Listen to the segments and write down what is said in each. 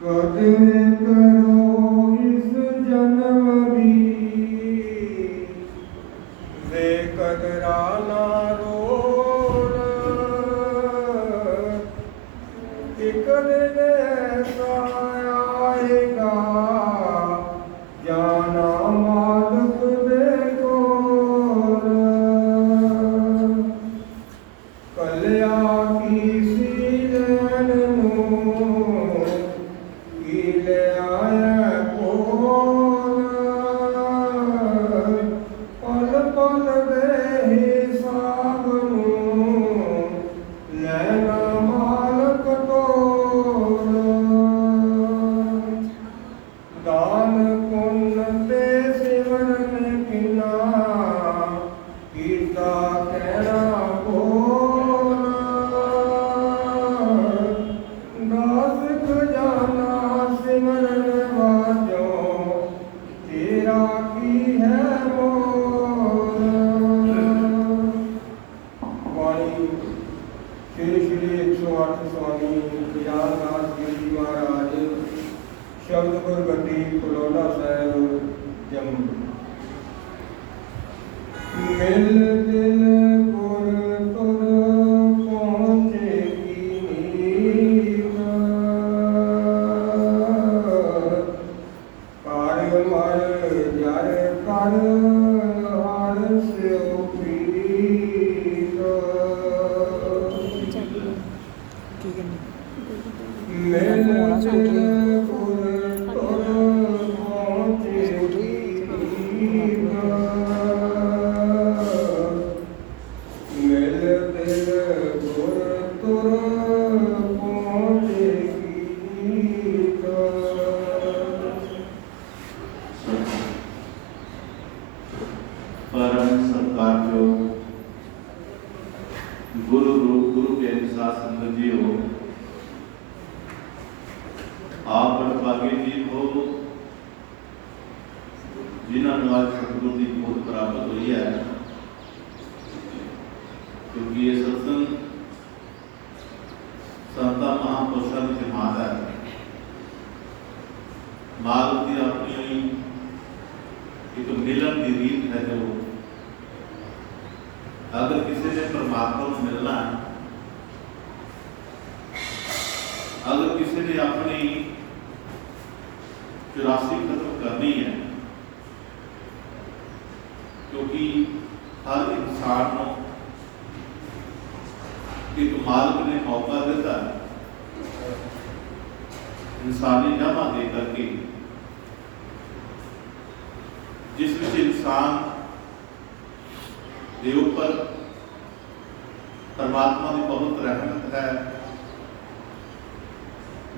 कदर करो इस जन्म दी, वे कदरा ना रोड़। एक दिन ऐसा आएगा जाना मालक देखो। कल्या की सीलन की ले आया कौन, पल पल बेहिसाब लेना मालक तोड़। दान पुण्य ते सिमरन किना कीता कहना बोल। दास खजाना सिमरन बाजो तेरा की है मोल। वाणी श्री श्री 108 स्वामी दयालदास गिरी महाराज, शब्द गुरगद्दी कलोड़ा साहिब जम्मू। मिल दिल गुर तुर पहुँचे की नीत, कार्य मर जर कर हर स्यो प्रीत। मिल दिल गुर तुर पहुँचे की नीत, मिल दिल गुर तुर पहुँचे की नीत। परम सत्कारयोग गुरु रूप गुरु के अनुसार संगत जी हो, आप बड़भागे जी हो जिन्होंने आज सतगुरु की खोज प्राप्त हुई है। क्योंकि ये सत्संग संता महापुरुषों की जमात है। माल की अपनी एक मिलन की रीत है, जो अगर किसी ने परमात्मा को मिलना है, अगर किसी ने अपनी 84 खत्म करनी है, क्योंकि हर इंसान को एक मालिक ने मौका देता है इंसानी जमा दे करके, जिस विच इंसान के ऊपर परमात्मा की बहुत रहमत है।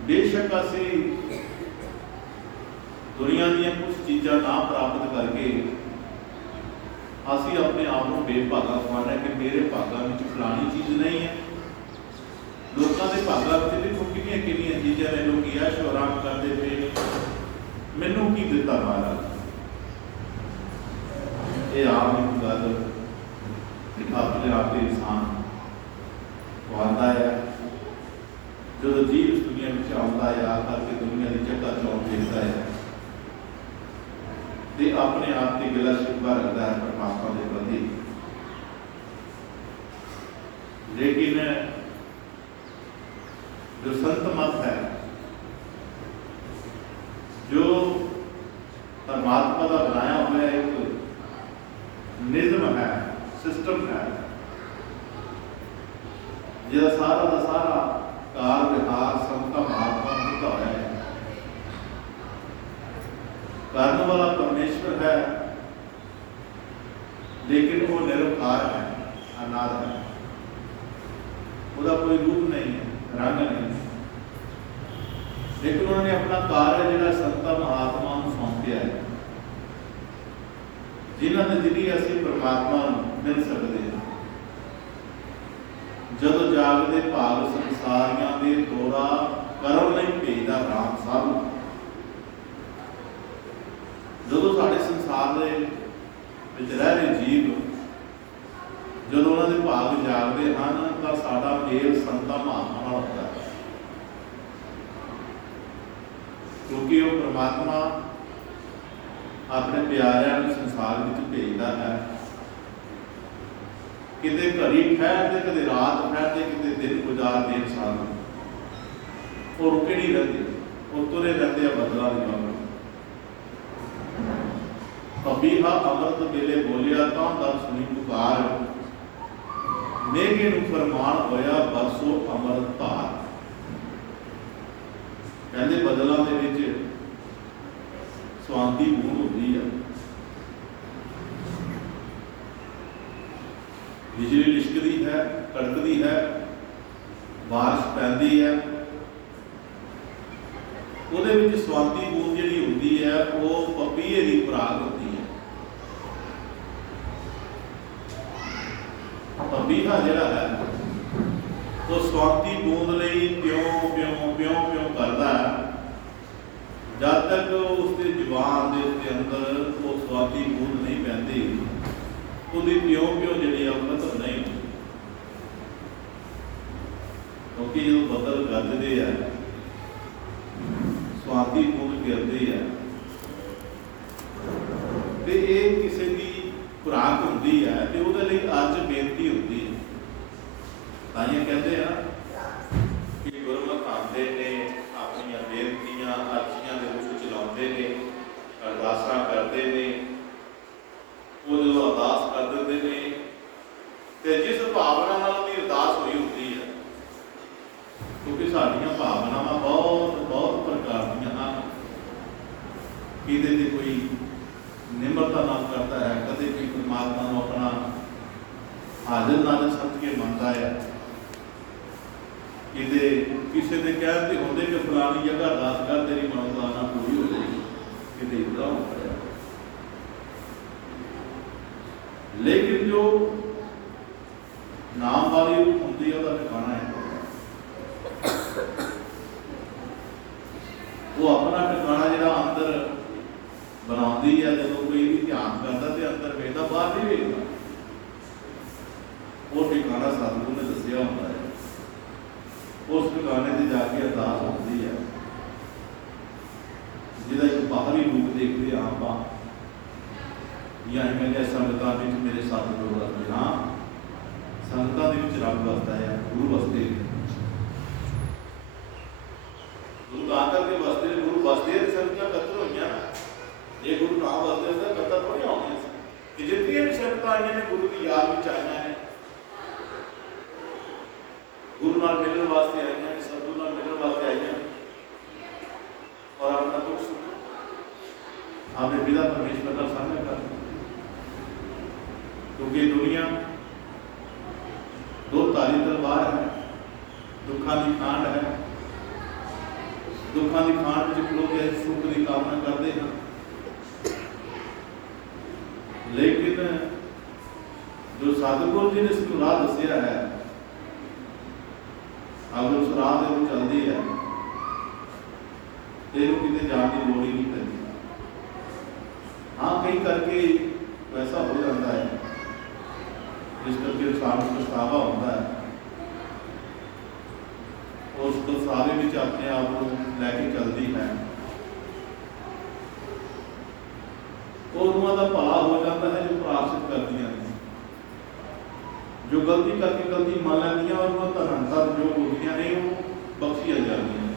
बेशक असी दुनिया दी कुछ चीज़ां ना प्राप्त करके असी अपने आप को बेभागा खुआना कि मेरे भागा में फलानी चीज़ नहीं है। लोगों के भागा में देखो किनियां किनियां चीज़ां ने, लोग ऐश आराम करते पे, मैनू की दिता महाराज। ये आम एक गल अपने आप के इंसान आता है, जो जीव इस दुनिया में आता है, आकर के दुनिया की चक्का चौंक देखता है, तो अपने आप की गिला शिकवा रखता है परमात्मा के प्रति। लेकिन जो संत मत है, जो परमात्मा का बनाया हुआ एक निज़म है, सिस्टम है, जो सारा का सारा कार विहार संता महात्मा होता है, करने वाला परमेश्वर है, लेकिन वो निरंकार है, अनाद है, उसका कोई रूप नहीं है, रंग नहीं है। लेकिन उन्होंने अपना कार्य जो संता महात्मा को सौंपया है, जिन्होंने जिन्हें असी परमात्मा मिल सकते हैं। जदों जागदे भाग संसारियां दे दौरा करम नहीं भेजदा राम साधु। जदों साडे संसार दे विच रह रहे जीव जदों उन्हां दे भाग जागदे हन, तां साडा मेल संतां महात्मा नाल हुंदा है। क्योंकि वो परमात्मा अपने प्यारिਆਂ ਨੂੰ संसार ਵਿੱਚ ਭੇਜਦਾ है। किते घड़ी ठहरते, कदे रात ठहरते, किते दिन गुजारते इंसान वो रुके नहीं रहते, वो तुरे रहते हैं बदला की गल। पपीहा अमृत वेले बोलिया तां दर सुनी पुकार, मेघे नूं फरमान होया बरसो अमृत धार। कहते बदलों के विच स्वांति बूंद होती है, बिजली लिशकती है, कड़कती है, बारिश पैंदी है, ਉਹਦੇ ਵਿੱਚ स्वांति बूंद ਜਿਹੜੀ ਹੁੰਦੀ है वो पपीहे की खुराक होती है। पपीहा ਜਿਹੜਾ है वो स्वांति बूंद ਲਈ प्यों करता है, जब तक उसके जबान के उसके अंदर वो स्वांति बूंद नहीं पैंदी ਉਹਦੀ प्यों ਜਿਹੜੀ ਆ ਖਤਮ नहीं होती। क्योंकि जो बदल गरजते हैं स्वाति बूंद गिरती है तो ये किसी की खुराक होती है तो वो अर्ज बेनती होती है। ताइयां कहते हैं ना कि गुरमत आते ने अपन बेनतियां अर्जियां के रूप चलाते हैं, अरदासा करते हैं, वो जो अरदास कर देते हैं तो जिस भावना नाल उहदी अरदास हुई होती है, क्योंकि साडियां भावनावां बहुत प्रकार दीयां हैं। किते ते कोई निम्रता नाल करता है, कदे कोई परमात्मा नूं अपना हाजिर नाज़िर समझ के मनता है, किते किसी के कहते होंदे कि फलानी जगह अरदास कर तेरी मनोकामना पूरी हो जाएगी, किते इदां होता है। लेकिन जो नाम वाली होंदी है उसका ठिकाना है, वो अपना ठिकाना जो अंदर बनाती है, जो कोई भी ध्यान करता तो अंदर वेखदा, बाहर नहीं वेखदा। वो ठिकाना सतगुरु ने दसिया होता है, उस ठिकाने से जाके अरदास होती है, जिहदा एक बाहरी रूप देखते हैं आप या मैंने संगतां विच मेरे सतगुरु वसदे। हाँ, संगतां दे विच रब वसदा है, गुरु वसदे, गुरु ना करके वसदे, गुरु वसदे संगतां कतर होईयां ना। जे गुरु ना वसदे तो कतर थोड़ी आउणियां सी। जितनियां भी संगतां आईयां ने गुरु की याद विच आईयां ने, गुरु नाल मिलण वास्ते आईयां ने, सतगुरु नाल मिलण वास्ते आईयां और अपना दुख सुख अपने पिता परमेश्वर नाल साझा कर। क्योंकि दुनिया दो धारी तलवार है, दुखा की खांड है, दुखा की खांड में खलो के सुख की कामना करते हैं, लेकिन जो सतगुरु जी ने इसको राह दसिया है, अगर उस राह में चलती है तो कितने जाने की लोड़ ही नहीं पैती। हाँ, कई करके वैसा हो जाता है जिस करके इंसान को पछतावा होता है, उस पछतावे में अपने आप को लैके चलती है, उन्होंने भला हो जाता है जो प्राश्चित करती हैं, जो गलती करके गलती मान लेंदियां और धनंता जो होंदियां ने वो बख्शिया जाती हैं।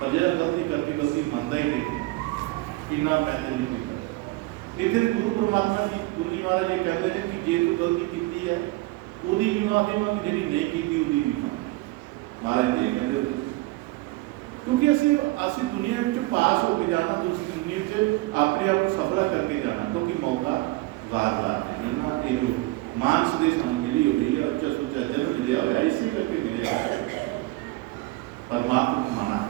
पर जो गलती करके गलती मनता ही नहीं, इन्ना पैसे नहीं मिलता। इतने गुरु परमात्मा जी गुरु जी महाराज ये कहते हैं कि जे तू गलती की है उसकी भी माफी मंग, जी नहीं की उसकी भी माफी महाराज ये कहते। क्योंकि असी दुनिया में पास होकर जाना, दूसरी दुनिया में अपने आप को सफला करके जाना, क्योंकि मौका बार बार नहीं ना। ये जो मानस देश हम मिली हो गई है, अच्छा सोचा जन्म मिले हुआ इसी करके मिले परमात्मा को माना।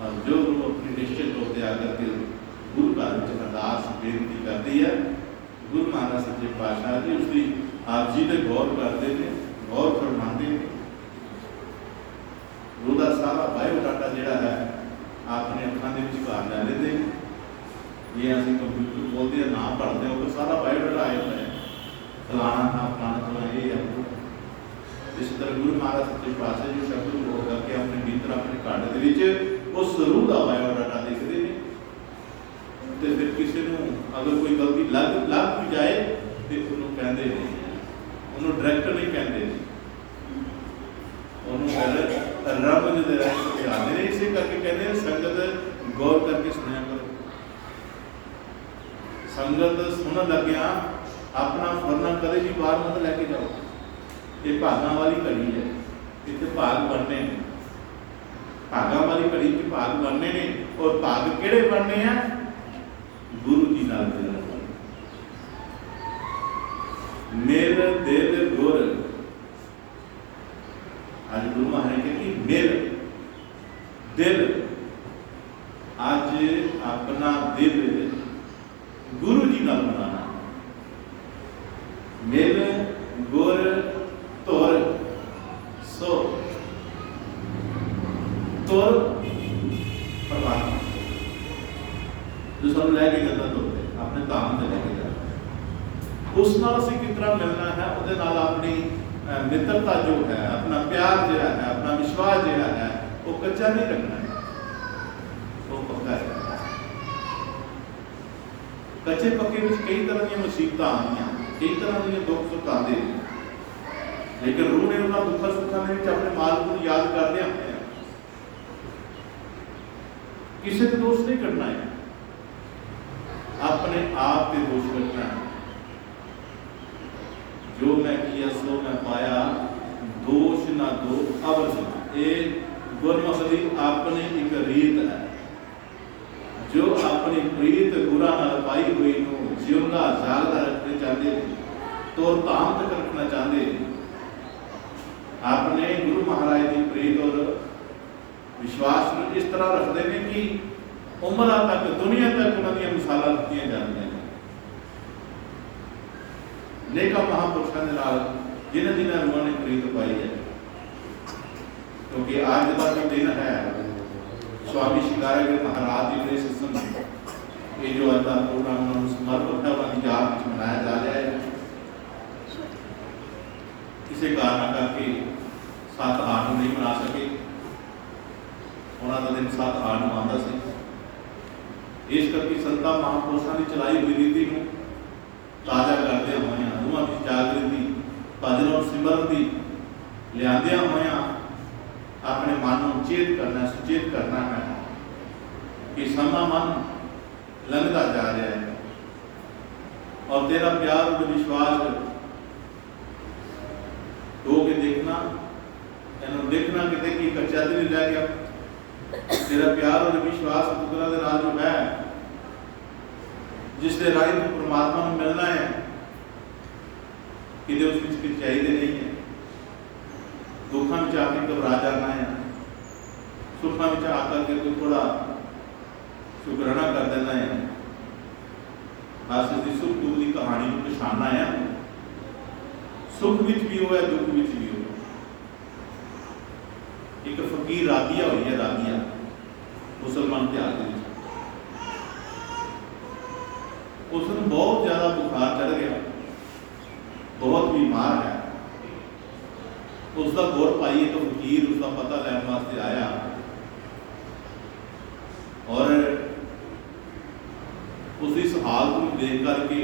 और जो अपने निश्चित होते आकर के गुरु का अरदास बेनती करती है, गुरु महाराज सच्चे पातशाह जी उसकी आप जी ने गौर करते थे, गौर फरमाते थे। ਉਹਦਾ सारा बायोडाटा जोड़ा है अपने अखा के विचकार लै लेते। जे असं कंप्यूटर बोलते हैं नाम पढ़ते हैं तो सारा बायोडाटा आ जाता है, फलाना नाम फलाना फलाना ये है। इस तरह गुरु महाराज सच्चे पातशाह जी शब्द बोल करके अपने भीतर अपने कांड ਵਿੱਚ ਉਸ ਰੂਹ ਦਾ ਬਾਇਓਡਾਟਾ ਲਿਖਦੇ ਨੇ। ਤੇ ਫਿਰ ਕਿਸੇ ਨੂੰ ਅਗਰ ਕੋਈ ਗਲਤੀ ਲੱਗ ਵੀ ਜਾਏ ਤੇ ਉਹਨੂੰ ਕਹਿੰਦੇ ਨੇ, ਉਹਨੂੰ ਡਾਇਰੈਕਟਰ ਨਹੀਂ ਕਹਿੰਦੇ ਨੇ, ਉਹਨੂੰ ਫਿਰ ਰਮਜ ਦੇ ਰਸਤੇ ਆਉਂਦੇ ਨੇ। ਇਸੇ ਕਰਕੇ ਕਹਿੰਦੇ ਨੇ ਸੰਗਤ ਗੌਰ ਕਰਕੇ ਸੁਣਿਆ ਕਰੋ। ਸੰਗਤ ਸੁਣਨ ਲੱਗਿਆ ਆਪਣਾ ਫਰਨਾ ਕਦੇ ਵੀ ਬਾਹਰ ਮਤ ਲੈ ਕੇ ਜਾਓ। ਇਹ ਭਾਗਾਂ ਵਾਲੀ ਘੜੀ ਹੈ, ਇੱਥੇ ਭਾਗ ਬਣਨੇ ਨੇ। ਭਾਗਾਂ ਵਾਲੀ ਘੜੀ 'ਚ ਭਾਗ ਬਣਨੇ ਨੇ। ਔਰ ਭਾਗ ਕਿਹੜੇ ਬਣਨੇ ਆ? ਗੁਰੂ ਜੀ ਨਾਲ ਜੁੜਨਾ। ਮਿਲ ਦਿਲ ਗੁਰ, ਅੱਜ ਗੁਰੂ ਮਹਾਰਾਜ ਕਹਿੰਦੇ ਮਿਲ ਦਿਲ, ਅੱਜ ਆਪਣਾ ਦਿਲ ਗੁਰੂ ਜੀ ਨਾਲ ਬਣਾਉਣਾ। ਮਿਲ ਗੁਰ ਧੁਰ ਸੋ, ਧੁਰ ਪਰਮਾਤਮਾ ਜੋ ਸਾਨੂੰ ਲੈ ਕੇ ਜਾਂਦਾ ਧੁਰ ਆਪਣੇ ਧਾਮ ਤੇ ਲੈ ਕੇ ਜਾਂਦਾ। ਉਸ ਨਾਲ ਅਸੀਂ ਕਿਸ ਤਰ੍ਹਾਂ ਮਿਲਣਾ ਹੈ? ਉਹਦੇ ਨਾਲ ਆਪਣੀ ਮਿੱਤਰਤਾ ਜੋ ਹੈ, ਆਪਣਾ ਪਿਆਰ ਜਿਹੜਾ ਹੈ, ਆਪਣਾ ਵਿਸ਼ਵਾਸ ਜਿਹੜਾ ਹੈ, ਉਹ ਕੱਚਾ ਨਹੀਂ ਰੱਖਣਾ ਹੈ, ਉਹ ਪੱਕਾ ਹੈ। ਕੱਚੇ ਪੱਕੇ ਵਿੱਚ ਕਈ ਤਰ੍ਹਾਂ ਦੀਆਂ ਮੁਸੀਬਤਾਂ ਆਉਂਦੀਆਂ, ਕਈ ਤਰ੍ਹਾਂ ਦੀਆਂ ਦੁੱਖ ਸੁੱਖ ਆਉਂਦੇ, ਲੇਕਿਨ ਰੂਹ ਨੇ ਉਹਨਾਂ ਦੁੱਖਾਂ ਸੁੱਖਾਂ ਦੇ ਵਿੱਚ ਆਪਣੇ ਮਾਲਕ ਨੂੰ ਯਾਦ ਕਰਦੇ ਹੁੰਦੇ ਆ। ਕਿਸੇ ਤੇ ਦੋਸ਼ ਨਹੀਂ ਕੱਢਣਾ ਹੈ, ਆਪਣੇ ਆਪ ਤੇ ਦੋਸ਼ ਕੱਢਣਾ ਹੈ। ਜੋ मैं किया सो मैं पाया, दोष ना दो अवध। ये गुरमुख दी अपनी एक रीत है, जो अपनी प्रीत गुरा नाल पाई हुई नूं जिउंदा जागदा रखना चाहते, तो धाम तक रखना चाहते। अपने गुरु महाराज की प्रीत और विश्वास नूं इस तरह रखते हैं कि उम्र तक दुनिया तक उन्होंने मिसालां दित्तियां जांदियां। नेका महापुरुषों के नाल जिन्हें जिन्हें रूहां ने प्रीत पाई है। क्योंकि आज का जो दिन है स्वामी शिकारागिरी महाराज जी के सत्संग, ये जो आज का प्रोग्राम समर्पित है उन्होंने याद में मनाया जा रहा है। किसी कारण करके 7/8 नहीं मना सके, उन्होंने दिन 7/8 आता से। इस करके संतां महापुरुषों की चलाई हुई रीति को ताज़ा करदे होए रूहां की जागृति भजन और सिमरन की लियांदे होए अपने मन को चेत करना, सुचेत करना है कि समा मन लंघता जा रहा है और तेरा प्यार और विश्वास हो के देखना, इन्हों देखना कितने की कच्चा तो नहीं रह गया। तेरा प्यार और विश्वास पुत्रा के नाल जो है, जिसके राही में परमात्मा को मिलना है, कि उस चाहिए नहीं है। दुखों में आके घबरा जाना है, सुखों में आकर के कोई थोड़ा शुकराना कर देना है। बस इसकी सुख दुख की कहानी को पछाणना है। सुख विच भी हो, दुख विच भी हो। एक फकीर राधिया हुई है, राधिया मुसलमान त्याग के उसने बहुत ज्यादा बुखार चढ़ गया, बहुत बीमार है। उसका गौर पाइए तो फकीर उसका पता लैन वास्ते आया और उस इस हालत को देख करके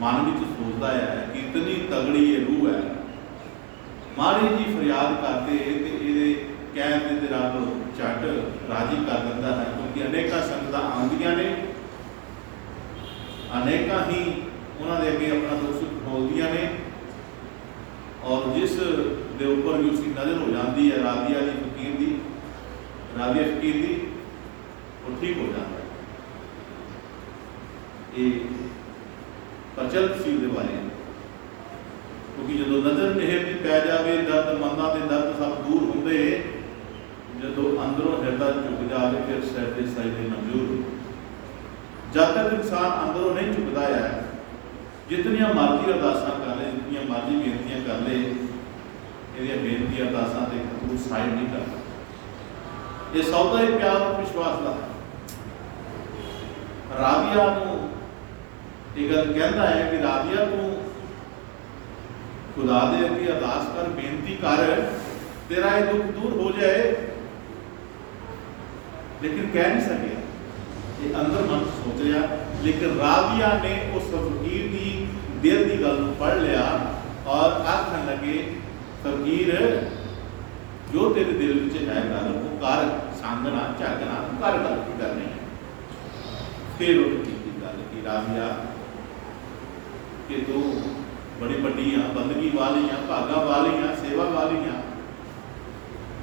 मन में सोचता है कि इतनी तगड़ी ये रूह है, मारी जी फरियाद करते ये कहते ते रब झट राजी कर दिता है। क्योंकि अनेका संगतां आंदियां ने, अनेका ही उन्होंने अगे अपना दुख सुख बोलदियां ने और जिस दे उपर भी उसकी नज़र हो जाती है राधिया की फकीर की, राधिया फकीर की, वो ठीक हो जाता है। ये प्रचलित सी दे बारे, क्योंकि जो नज़र नेहर की पै जाए दर्द मनां के दर्द सब दूर होंगे, जो अंदरों हृदय झुक जाए फिर सैदे सजदे मंजूर। जब तक इंसान अंदरों नहीं झुकता है, जितनियां मर्जी अरदासां कर ले, जितनियां मर्जी बेनतियां कर ले, ये बेनती अरदासां ते कोई साइड नहीं करता। ये सौदा ही प्यार और विश्वास का है। राधिया नूं ये गल कहता है कि राधिया तू खुदा दे अगे अरदास कर, बेनती कर तेरा ये दुख दूर हो जाए, लेकिन कह नहीं सके, ये अंदर मन सोच रहा। लेकिन राबिया ने उस फकीर की दिल की गल पढ़ लिया और आखन लगे, फकीर जो तेरे दिल में है गल वो कर, सांगना झागना कर गल की करनी है। फिर उसकी गल की, राबिया कि तू बड़ी बड़ी बंदगी वाली भागा वाली सेवा वाली,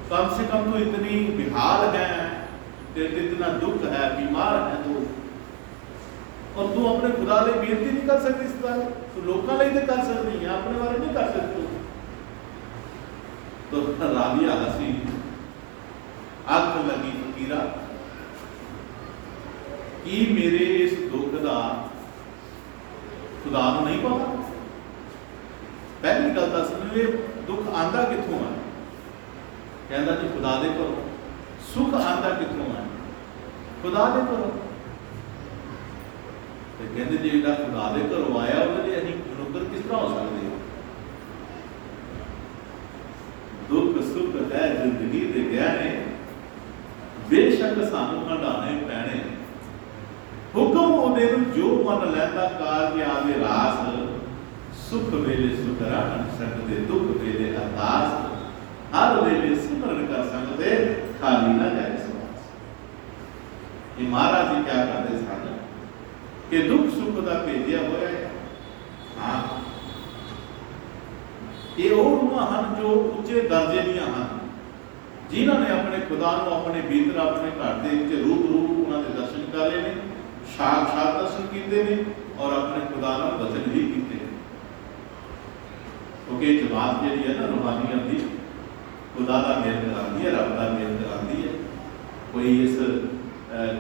कम से कम तो इतनी बेहाल है, तेरे इतना दुख है, बीमार है तू, और तू अपने खुदा लिए बेनती नहीं कर सकती, इस बारे तू लोगों लिए तो कर सकती है, अपने बारे नहीं कर सकती। तो राबिया हसी, आख लगी फकीरा कि मेरे इस दुख का खुदा को नहीं पता। पहली गल दस मेरे दुख आंदा कितों है, कहता जी खुदा दे घरों। सुख आंदा कितों है, खुदा दे घरों। कहते जी जो खुदा दे घरों आया उसके लिए मनुकर किस तरह हो सकते हैं। दुख सुख है जिंदगी के गहने, बेशक सानू हंडाने पैने। हुक्म उहदे नूं जो मन लैंदा कारज आवे रास, सुख वेले सुख रहन सकते, दुख वेले अरदास। हर वेले सिमरन कर सकते, खाली ना जाए सवास। ये महाराज जी क्या करते सन कि दुख सुख का भेजिया होया है। हाँ, ये वो रूहां हैं जो उच्चे दर्जे दियां हैं, जिन्होंने अपने खुदा को अपने भीतर अपने घर के रूबरू उन्होंने दर्शन कर ले, साक्षात दर्शन किए हैं और अपने खुदा का वचन भी किए हैं। क्योंकि जमात जी है ना रूहानियत की, खुदा का मेल कराती है, रब का मेल कराती है। कोई इस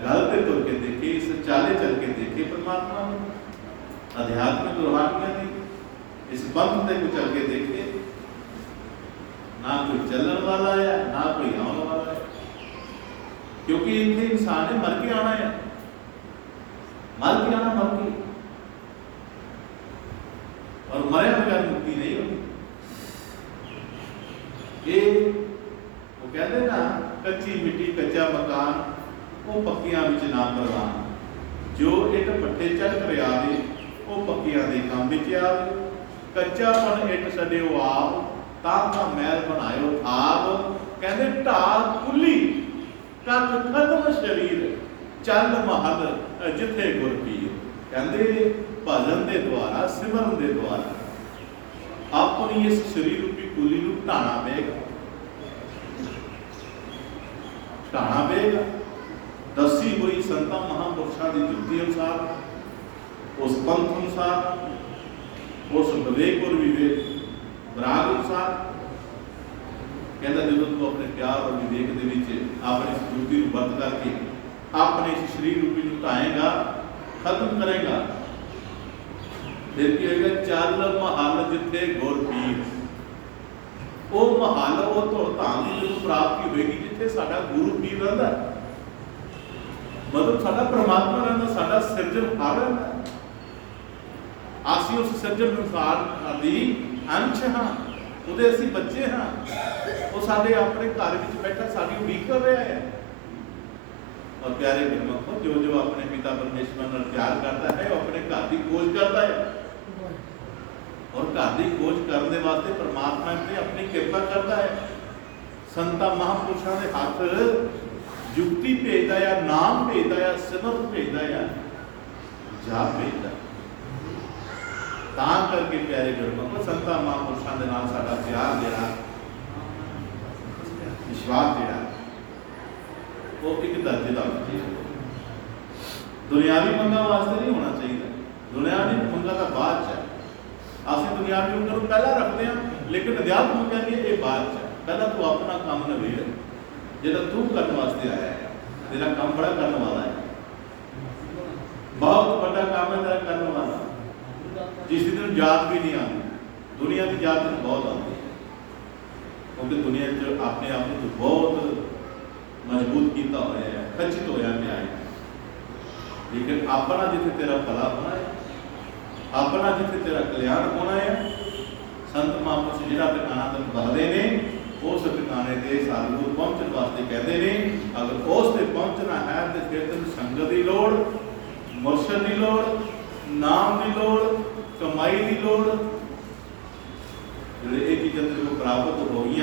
गल पे तुर के देखे, इस चाले चल के देखे परमात्मा ने, अध्यात्मिक रूहानियत की इस पंथ से को चल के देखे, ना कोई चलन वाला है ना कोई आने वाला है। क्योंकि इतने इंसान ने मर के आना है, मर के आना, मर के, और मरे बगैर मुक्ति नहीं होगी। ये वो कहते ना, कच्ची मिट्टी कच्चा मकान वो पक्कियां विच ना परवान। जो इट पट्टे चढ़ कर आवे वो पक्कियां दे काम विच आवे। कच्चापन इट छड्डियो आप, ताका मैल बनायो आप। कहते ढाल खुली कख खत्म शरीर, चल महल जिथे गुर पीर। कहते भजन के द्वारा सिमरन के द्वारा अपनी इस शरीर रूपी कुली को ढाना पेगा, ढाना पेगा। दसी हुई संतां महापुरुषों की जुक्ति अनुसार, उस पंथ अनुसार, उस विवेक और विवेक राग अनुसार। कहता जो तू अपने प्यार और विवेक के अपनी इस जुक्ति को बंद करके अपने इस शरीर रूपी को ढाएगा, खत्म करेगा, फिर की होगा चल महल जिथे गुर पीर। वो महल वो धुर धाम की जो प्राप्ति होगी जिथे साडा गुरु पीर रहता, मतलब साडा परमात्मा रहता, साडा सिरजनहार रहता। असीं उस सिरजनहार दी अंश हाँ, उहदे असीं बच्चे हाँ। वो साडे अपने घर विच बैठा साडी उम्मीद कर रहा है। और प्यारे गुरमुखो, जो जो अपने पिता परमेश्वर नाल प्यार करता है वो अपने घर की खोज करता है, और घर की खोज करने वास्ते परमात्मा ने अपनी कृपा करता है। संतां महापुरुषों के हाथ जुक्ति भेजता है, नाम भेजता है, सिमरन भेजता है, जाप भेजता है। तां करके प्यारे गुरमुखो, संतां महापुरुषों के नाल साडा प्यार जिहड़ा, विश्वास जिहड़ा वो एक दर्जे का होना चाहिए। दुनियावी मंगा वास्ते नहीं होना चाहिए। दुनियावी मंगा का बाद है, असं दुनियावी मंगा को पहला रखते हैं, लेकिन अध्यात्म मंगा की ये बाद है। पहला तू अपना काम नवेड़, जो तू करने वास्ते आया है, तेरा काम बड़ा करने वाला है, बहुत बड़ा काम है तेरा करने वाला, जिस दिन जात भी नहीं आती। दुनिया की जात बहुत आती है, क्योंकि दुनिया जो अपने आप को बहुत मजबूत किया हुआ है, खचित होया गया है। लेकिन अपना जिथे तेरा भला होना है, अपना जिथे तेरा कल्याण होना है, संत महापुरुष जिहड़ा ठिकाना तैनूं दसदे ने उस ठिकाने ते सतगुरु पहुंचने वास्ते कहते हैं अगर उस ते पहुंचना है तो फिर तेन संगत की लोड़, मुरशद की लोड़, नाम की लोड़, कमाई की लोड़, जो ये चीज़ें तेरे को प्राप्त हो गई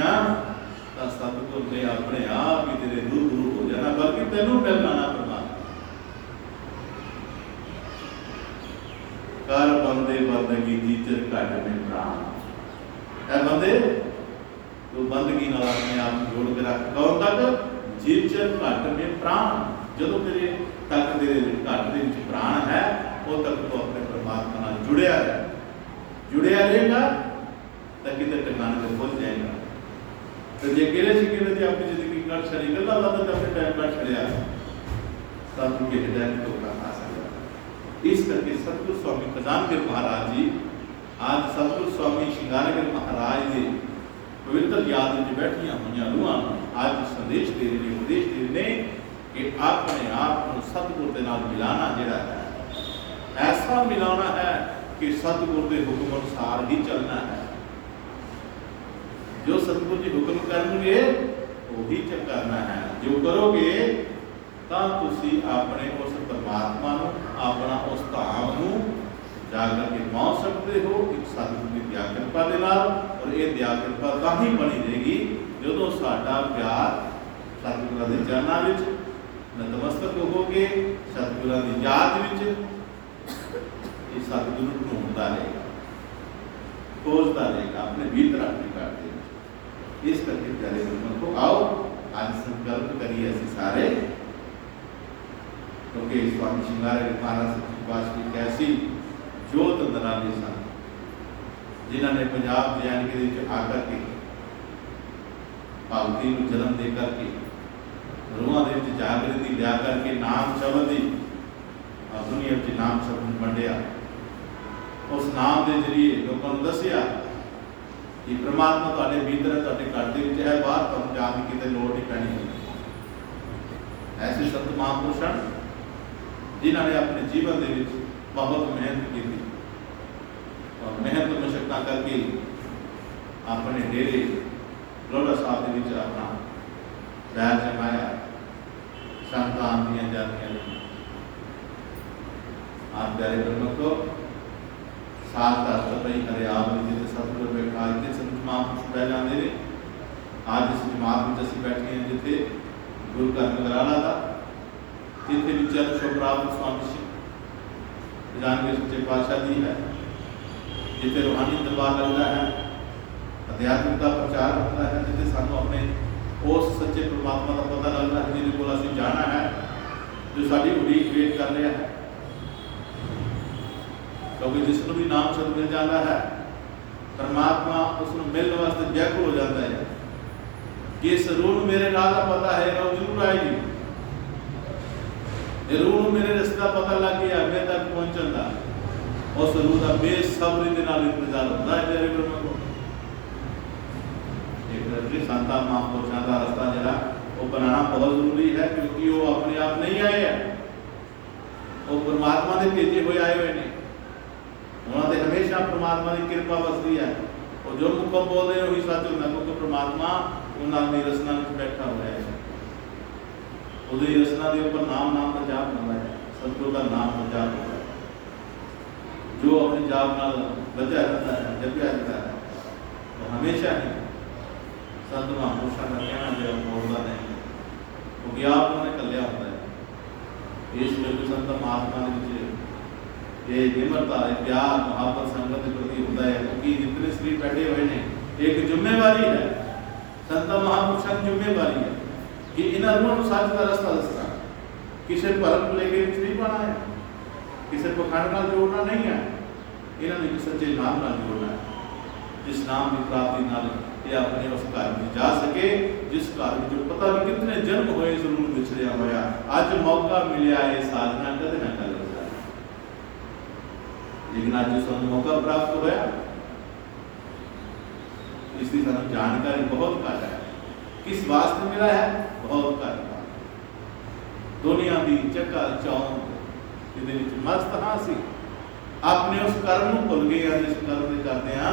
तो सतगुरु ने अपने आप ही तेरे रूबरू हो जाना, बल्कि तेनों मिलना ना परमात्मा। कर बंदे बंदगी जीचर घट में प्राण, है बंदे तो बंदगी नाल अपने आप जोड़ के रख। कौन तक? जीचर घट में प्राण, जो तेरे तक तेरे घट के प्राण है वो तक तो अपने परमात्मा नाल जुड़िया रहे, जुड़िया रहेगा तो कितने ठिकाने पर पहुंच जाएगा। तो जे गिरे से गिरे थे अपनी जिंदगी कट छड़ी गला बात अपने टाइम कट छड़िया तब उनके हृदय में धोखा खा सकता। इस करके सतगुरु स्वामी खजानगिर महाराज जी, आज सतगुरु स्वामी श्रृंगारगिर महाराज जी पवित्र याद में बैठिया हुई रूहां आज संदेश दे रहे, उपदेश दे रहे कि अपने आप को सतगुरु के नाल मिलाना जिहड़ा है ऐसा मिलाना है कि सतगुरु के हुक्म अनुसार ही चलना है। जो सतगुरु जी हुक्म करेंगे वही करना है। जो करोगे तो तुसी अपने उस परमात्मा नूं, अपना उस धाम नूं जाकर के पहुँच सकते हो एक सतगुरु की दया कृपा के नाल। और ये दया कृपा तां ही बनी रहेगी जो साडा प्यार सतगुरां दे चरनां विच नतमस्तक होगे, सतगुरां दी याद विच ये सतगुरु ढूंढता रहेगा, खोजता रहेगा अपने भीतर अपने घर दे। इस करके प्यारे गुरु को आओ आज संकल्प करिए ऐसे सारे, क्योंकि स्वामी श्रृंगारगिर महाराज सच्चे पातशाह की कैसी जोत नराले सन, जिन्होंने पंजाब जे के आकर के भगती को जन्म दे करके रूहां के जागृति लिया करके नाम शब्द की दुनिया में नाम शब्द वंडिया, उस नाम के जरिए लोगों को दसिया कि परमात्मा तुहाडे भीतर तुहाडे घर दे विच है, बाहर तुहानूं जाण दी किते लोड़ नहीं पैनी। ऐसे संत महापुरुष जिन्होंने अपने जीवन के विच बहुत मेहनत की और मेहनत मशक्कत करके अपने डेरे लोड़ा साहब के विच अपना पैर जमाया, संगतां आंदियां जांदियां। आप प्यारे गुरमुख को साथ दस पई हरे आप जिते सतगुरु बैठा इतने संत महापुरुष बह जाते हैं। आज इस जमात में असीं बैठे हैं जिथे गुरु घर नगराला का, जिथे विचार शो प्राप्त स्वामी खजानगिर सच्चे पातशाह जी है, जिथे रूहानी दरबार लगता है, अध्यात्मिक का प्रचार होता है, जिथे सानू अपने उस सच्चे परमात्मा का पता लगता है जिन्हें को असीं जाना है, जो साडी उड़ीक वेट कर रहा है। क्योंकि जिसनों भी नाम शब्द मिल जाता है परमात्मा उसको मिलने वास्ते व्याकुल हो जाता है कि इस रूह मेरे नाल का पता है, वो जरूर आएगी। रूह मेरे रास्ता पता लग गया मेरे तक पहुंचने का, उस रूह का बेसब्री के नाल इंतजार होता है। तेरे गुरमुख एक संतां महापुरुषों का रास्ता जरा वो बनाना बहुत जरूरी है, क्योंकि वो अपने आप नहीं आए हैं, वो परमात्मा के भेजे हुए आए हुए हैं। उन्होंने हमेशा परमात्मा की कृपा वसदी है, और जो मुखों बोल रहे वही सच होता, क्योंकि परमात्मा उन्होंने रचना में बैठा हुआ है। उसी रचना के ऊपर नाम नाम का जाप होता है, सतगुरु का नाम का जाप होता है, जो अपने जाप नाल बचा रहता है, जपया रहता है। तो हमेशा ही संत महापुरुषों का कहना जो बोलता नहीं, क्योंकि आप उन्होंने कल्या होता है। इस में संत महात्मा ने ये निम्रता प्यार महापत संगत के प्रति होता है, क्योंकि जितने श्री बैठे हुए हैं एक जिम्मेवारी है, संत महापुरुषों की जिम्मेवारी है कि इन्होंने रूहां सच का रास्ता दसना। किसी भरम को लेकर नहीं पाना है, किसी पखंड नाल जोड़ना नहीं है, इन्होंने सच्चे नाम नाल जोड़ना है, जिस नाम की प्राप्ति नाल ये अपने उस घर में जा सके जिस घर में जो पता नहीं कितने जन्म हुए जरूर विछड़िया होया, अज मौका मिलिया ये साधना कदे ना कर सकता, लेकिन आज जिस मौका प्राप्त होया इसकी सानू जानकारी बहुत घट है। किस वास्ते मिला है? बहुत घट। दुनिया की चक्का चौंध ये मस्त हाँ सी अपने उस कर्म को भुल गए, जिस कर्म के करते हैं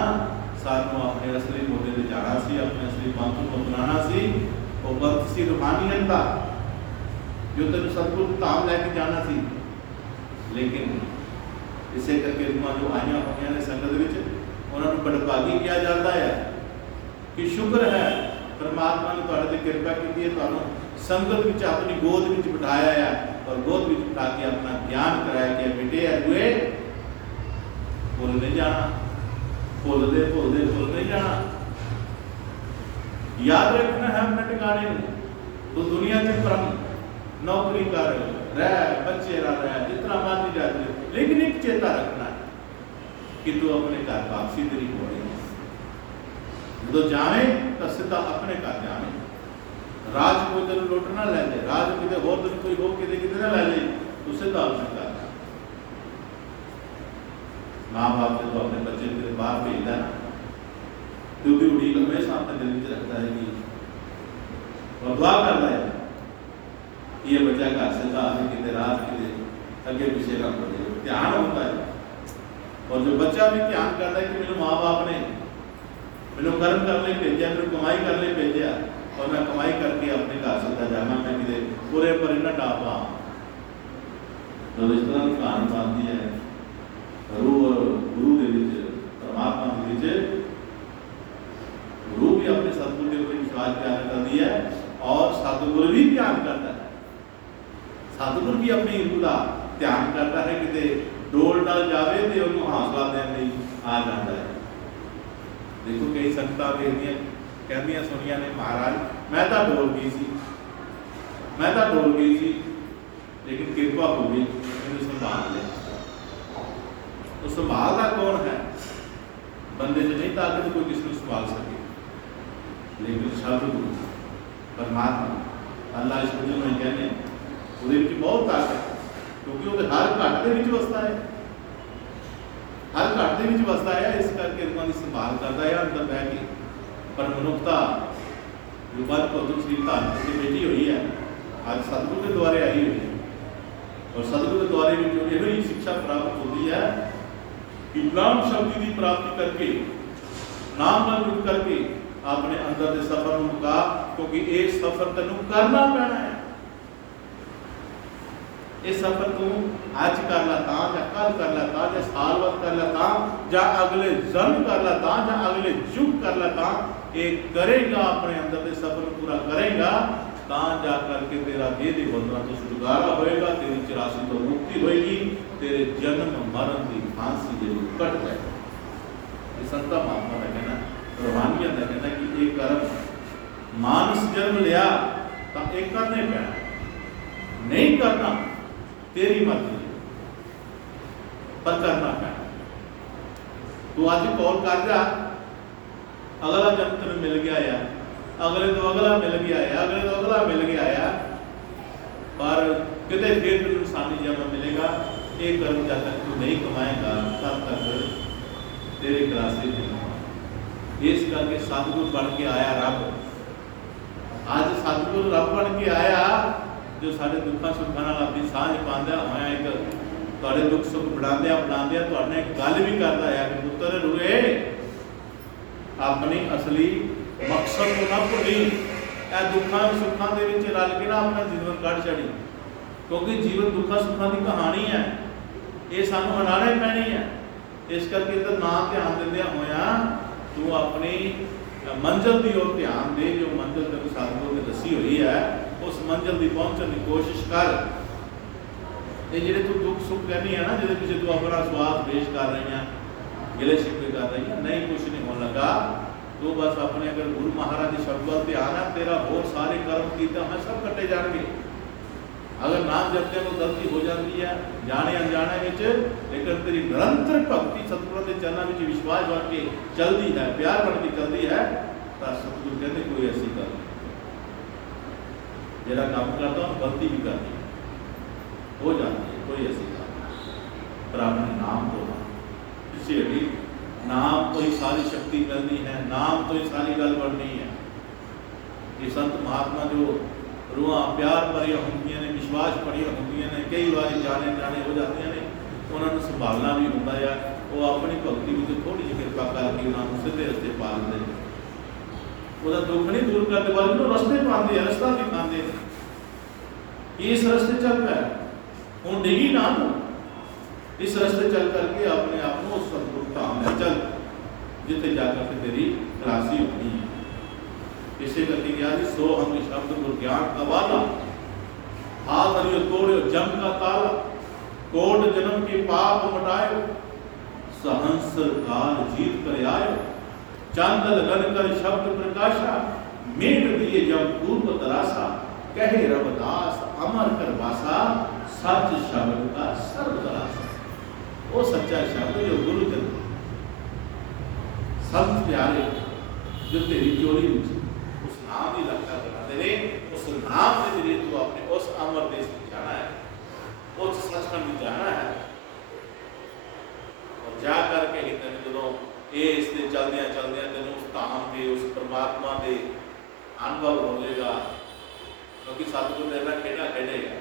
सानू अपने असली मोहरे ते जाना सी, अपने असली पंथ को अपनाना सी। वो वक्त सी रूहानियत का, जो तेन सतगुर धाम लैके जाना सी। लेकिन इसे करके रूहां जो आईया हुई ने संगत विच, उन्होंने बड़भागी किया जाता है कि शुक्र है परमात्मा ने तुहाडे ते कृपा की है, तुहानू संगत विच अपनी गोद विच बिठाया है और गोद विच बिठा के अपना ज्ञान कराया कि बेटे अगुए भुल नहीं जाना, भुलते भुलते भुल नहीं जाना, याद रखना है अपने ठिकाने में। तो दुनिया से परम नौकरी कर रह, बच्चे रह, जितना मर्जी रह, लेकिन एक चेता रखना है कि तू अपने घर वापसी तेरी हो रही है। जो जावे तो सीधा अपने घर जावे, राज कोई तेन लुट ना लै जाए, राज किते होर दिन कोई हो किते किते ना लै जाए, तू सीधा अपने घर जा। माँ बाप जब तो अपने बच्चे तेरे बाहर भेजता है, तो भी उड़ीक हमेशा अपने दिल में रखता है कि और दुआ करता है ये बच्चा घर से आगे किते राज किते अगे पीछे ना पड़े, ध्यान होता है। और जो बच्चा भी ध्यान करता है कि मेरे माँ बाप ने मैंने कर्म करने भेजा, मैंने कमाई करने भेजा और मैं कमाई करके अपने घर से जाना, मैं किते पूरे पर ना डापा। तो इस तरह की कहानी बनती है रूह और गुरु के बीच, परमात्मा के बीच। गुरु भी अपने सतगुरु के ऊपर विश्वास प्यार कर दिया और सतगुरु भी ध्यान करता है, सतगुरु भी अपनी रूह का ध्यान करता है, किते डोल डल जाए तो उन्होंने हौसला देने आ जाता है। देखो कई संगतां देखदियां कहदियां सुनिया ने, महाराज मैं तो डोल गई सी, मैं तो डोल गई सी, लेकिन कृपा हो गई मैंने संभाल लिया। तो संभालना कौन है? बंदे से नहीं ताकत कोई किसी को संभाल सके, लेकिन सतगुरु परमात्मा अल्लाह इस वजह में कहने ਉਹਦੇ ਵਿੱਚ बहुत ताकत है, क्योंकि वो हर घट के ਵਿੱਚ ਵਸਦਾ है, हर घट के ਵਿੱਚ ਵਸਦਾ है। इस करके रूहां की संभाल करता है अंदर बह के। पर मनुखता जो बात भगत श्री धन से बैठी हुई है, आज सतगुरु के द्वारे आई हुई है, और सतगुरु के द्वारे में जो यही शिक्षा प्राप्त होती है कि नाम शब्द की प्राप्ति करके, नाम नाल जुड़ करके अपने अंदर के सफर को मुका, क्योंकि ये सफर तेनों करना पैना है। ये सफर तू अज कर ला तां, या कल कर ला तां, या साल बाद कर ला तां, या अगले जन्म कर ला तां, या अगले युग कर ला तां, ये करेगा अपने अंदर के सफर को पूरा करेगा, तां जा करके तेरा देह दे बंधना तो छुटकारा होएगा, तेरी 84 तो मुक्ति होएगी, तेरे जन्म मरण की फांसी जरूर कट जाएगी। ये संता महात्मा का कहना, रूहानियत का कहना कि एक कर्म मानस जन्म लिया तो एक करने पैना, नहीं करना तेरी मर्जी पर करना पैना। तू आज कॉल कर जा, अगला जन्म तेन मिल गया है, अगले तो अगला मिल गया है, अगले तो अगला मिल गया है, पर कितने फिर तेन इंसानी जन्म मिलेगा। एक कर्म जब तक तू नहीं कमाएगा तब तक तेरे क्लासे नहीं। इस करके सतगुरु बन के आया रब, आज सतगुरु रब बन के आया जो सारे दुखा सुखा नाल अपनी सांझ पांदा होया, एक तुहाडे दुख सुख बढ़ांदे अपनांदे तुहाडे एक गल भी करदा है कि पुत्तर रुए अपनी असली मकसद को ना भुली, ए दुखा सुखा दे विच रल के ना अपना जीवन कट छड़ी, क्योंकि जीवन दुखा सुखा की कहानी है, ये सानू हटाने पैनी है। इस करके तो ना ध्यान दिंदे होया तू अपनी मंजिल की ओर ध्यान दे, जो मंजिल तेन सतगुरु ने दसी हुई है उस मंजिल की पहुंचने की कोशिश कर। ये जिहड़े तू दुख सुख कहनी है ना, जिहदे पिछे तू अपना स्वाद पेश कर रही है, गिले शिकवे कर रही है, नहीं कुछ नहीं होने लगा। तू बस अपने अगर गुरु महाराज के शब्द पर ध्यान है, तेरा होर सारे कर्म कीते हैं सब कटे जाएंगे। अगर नाम जपते को गलती हो जाती है जाने अनजाने में, लेकिन तेरी निरंतर भक्ति सतगुरु के चरणों में विश्वास बन के चलती है, प्यार बन के चलती है, तो सतगुरु कहते कोई ऐसी गल जरा काम करता हूँ गलती भी करती हो जाती है, कोई ऐसी गल, पर अपने नाम को किसी भी नाम तो ही सारी शक्ति मिलनी है, नाम तो ही सारी गल बननी है। ये संत महात्मा जो रूहां प्यार भरिया होंदियां ने, विश्वास भरिया होंदियां ने, कई बार जाने जाने हो जाती ने, उन्होंने संभालना भी होंदा है। वो अपनी भगती में थोड़ी जी कृपा करके उन्होंने सीधे रस्ते पा लेते हैं। वो दुख नहीं दूर करने वाले उन्होंने रस्ते पाते हैं, रस्ता दिखाते हैं, इस रस्ते चल पै हूँ डिगी ना तू, इस रस्ते चल करके अपने आप को उस सतगुरु धाम में चल जिथे जाकर के तेरी राशि होनी है। इसे करके गया जी सो हम शब्द गुर ज्ञान का वाला, हाथ हरियो तोड़ो जम का ताला, कोट जन्म के पाप मिटायो, सहंसर काल जीत कर आयो, चंद लगन कर शब्द प्रकाशा, मेट दिए जब पूर्व तरासा, कहे रविदास अमर कर वासा, सच शब्द का सर्व तरासा। वो सच्चा शब्द जो गुरु जन संत प्यारे जो तेरी चोरी में उस नाम ही लगता बनाते रहे, उस नाम के जरिए तू अपने उस अमर देश में जाना है, उस सचखंड में जाना है। और जा करके ही तेन जो ये इसके चलदे चलदे तेन उस धाम के उस परमात्मा के अनुभव होगा, क्योंकि सतगुरु तेरे नाल खेड़ा खेडेगा।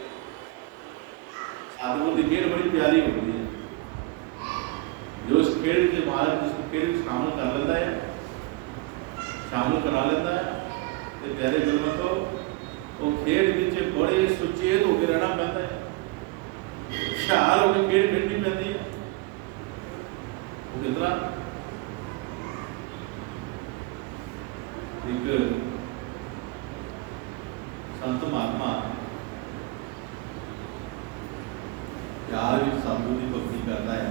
सतगुरु की खेड बड़ी प्यारी होती है, जो उस खेड के मालक जिस खेड में शामिल कर लेता है, शामिल करा लेता है, तो प्यारे गुरमतो वो खेड पीछे बड़े सुचेत होकर रहना पैदा है, हुशियार होकर खेड खेडनी पैदी है। वो कितना एक संत महात्मा प्यार भी सतगुरु की भक्ति करता है,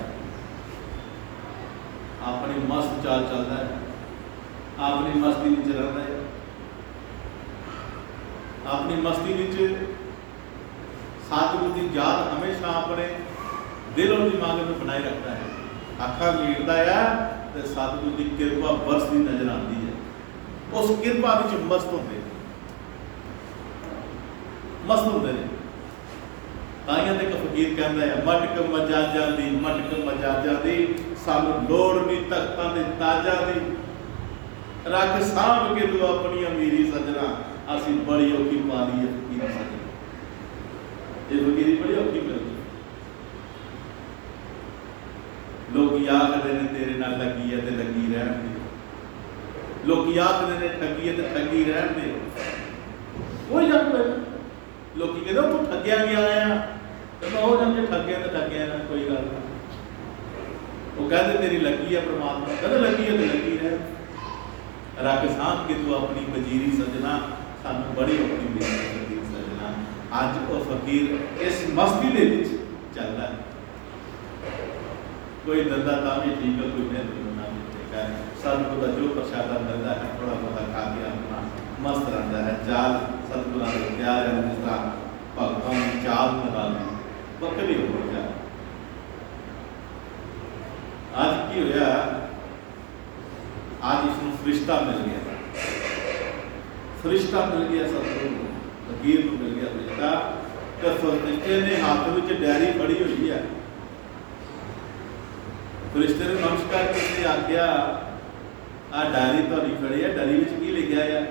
अपनी मस्त चाल चलता है, अपनी मस्ती में रहता है, अपनी मस्ती में सतगुरु की याद हमेशा अपने दिल और दिमाग में बनाए रखता है। अखा मीटता है तो सतगुरु की कृपा बरसती नजर आती है, उस कृपा में मस्त होते हैं। ताइयां ते फकीर कहता है मटक मजाजा दी, मटक मजाजा दी, सानू लोड़ नहीं तख्तां दे ताजा दी, रख साहब के तू अपनी अमीरी सजना, असी बड़ी औखी पा ली है फकीर सजना। ये फकीरी बड़ी औखी मिलती, लोग आखते ने तेरे नाल लगी है तो लगी रहन दे, लोग आखते ने ठगी है तो ठगी रहन दे, कोई जब लोग कहते तू ठगया गया आया तो मैं हो जाए ठगे तो ठगे ना, कोई गल नहीं। वो कहते तेरी लगी है परमात्मा, कहते लगी है तो लगी रह, रख साथ के तू अपनी वजीरी सजना, सानू बड़ी औखी मिली सजना। अज वो फकीर इस मस्ती दे विच चलदा है, कोई दंदा तां भी ठीक है, कोई मेहनत करना भी ठीक है, सतगुरु का जो प्रसादा मिलता है थोड़ा बहुत खा के अपना मस्त रहता है। चाल सतगुरु के प्यार है, जिस तरह भगतों की चाल निकाल बखरी हो जाए। आज की होया, आज इसमें फरिश्ता मिल गया, फरिश्ता मिल गया, सतगुरु फकीर को मिल गया फरिश्ता। तो फरिश्ते ने हाथ में डायरी फड़ी हुई है, फरिश्ते ने नमस्कार करके आख्या आ डायरी तो नहीं फड़ी है, डायरी में की लिखा है?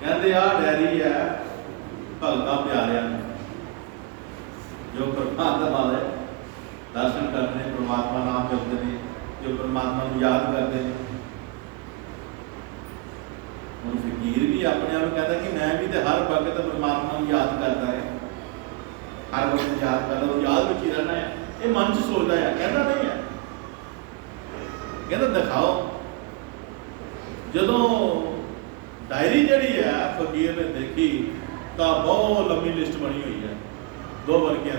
कहते आ डायरी है भगतां प्यारियां जो परमात्मा वाले दर्शन करते हैं, परमात्मा नाम जपते हैं, जो परमात्मा को याद करते हैं। उन फकीर भी अपने आप कहता कि मैं भी तो हर वक्त परमात्मा को याद करता है, हर वक्त याद करता, वो याद में ही रहना है। ये मन च सोचता है, कहता नहीं है, कहता दिखाओ। जो डायरी जी है फकीर ने देखी तो बहुत लंबी लिस्ट बनी हुई है, 2 वर्गियां।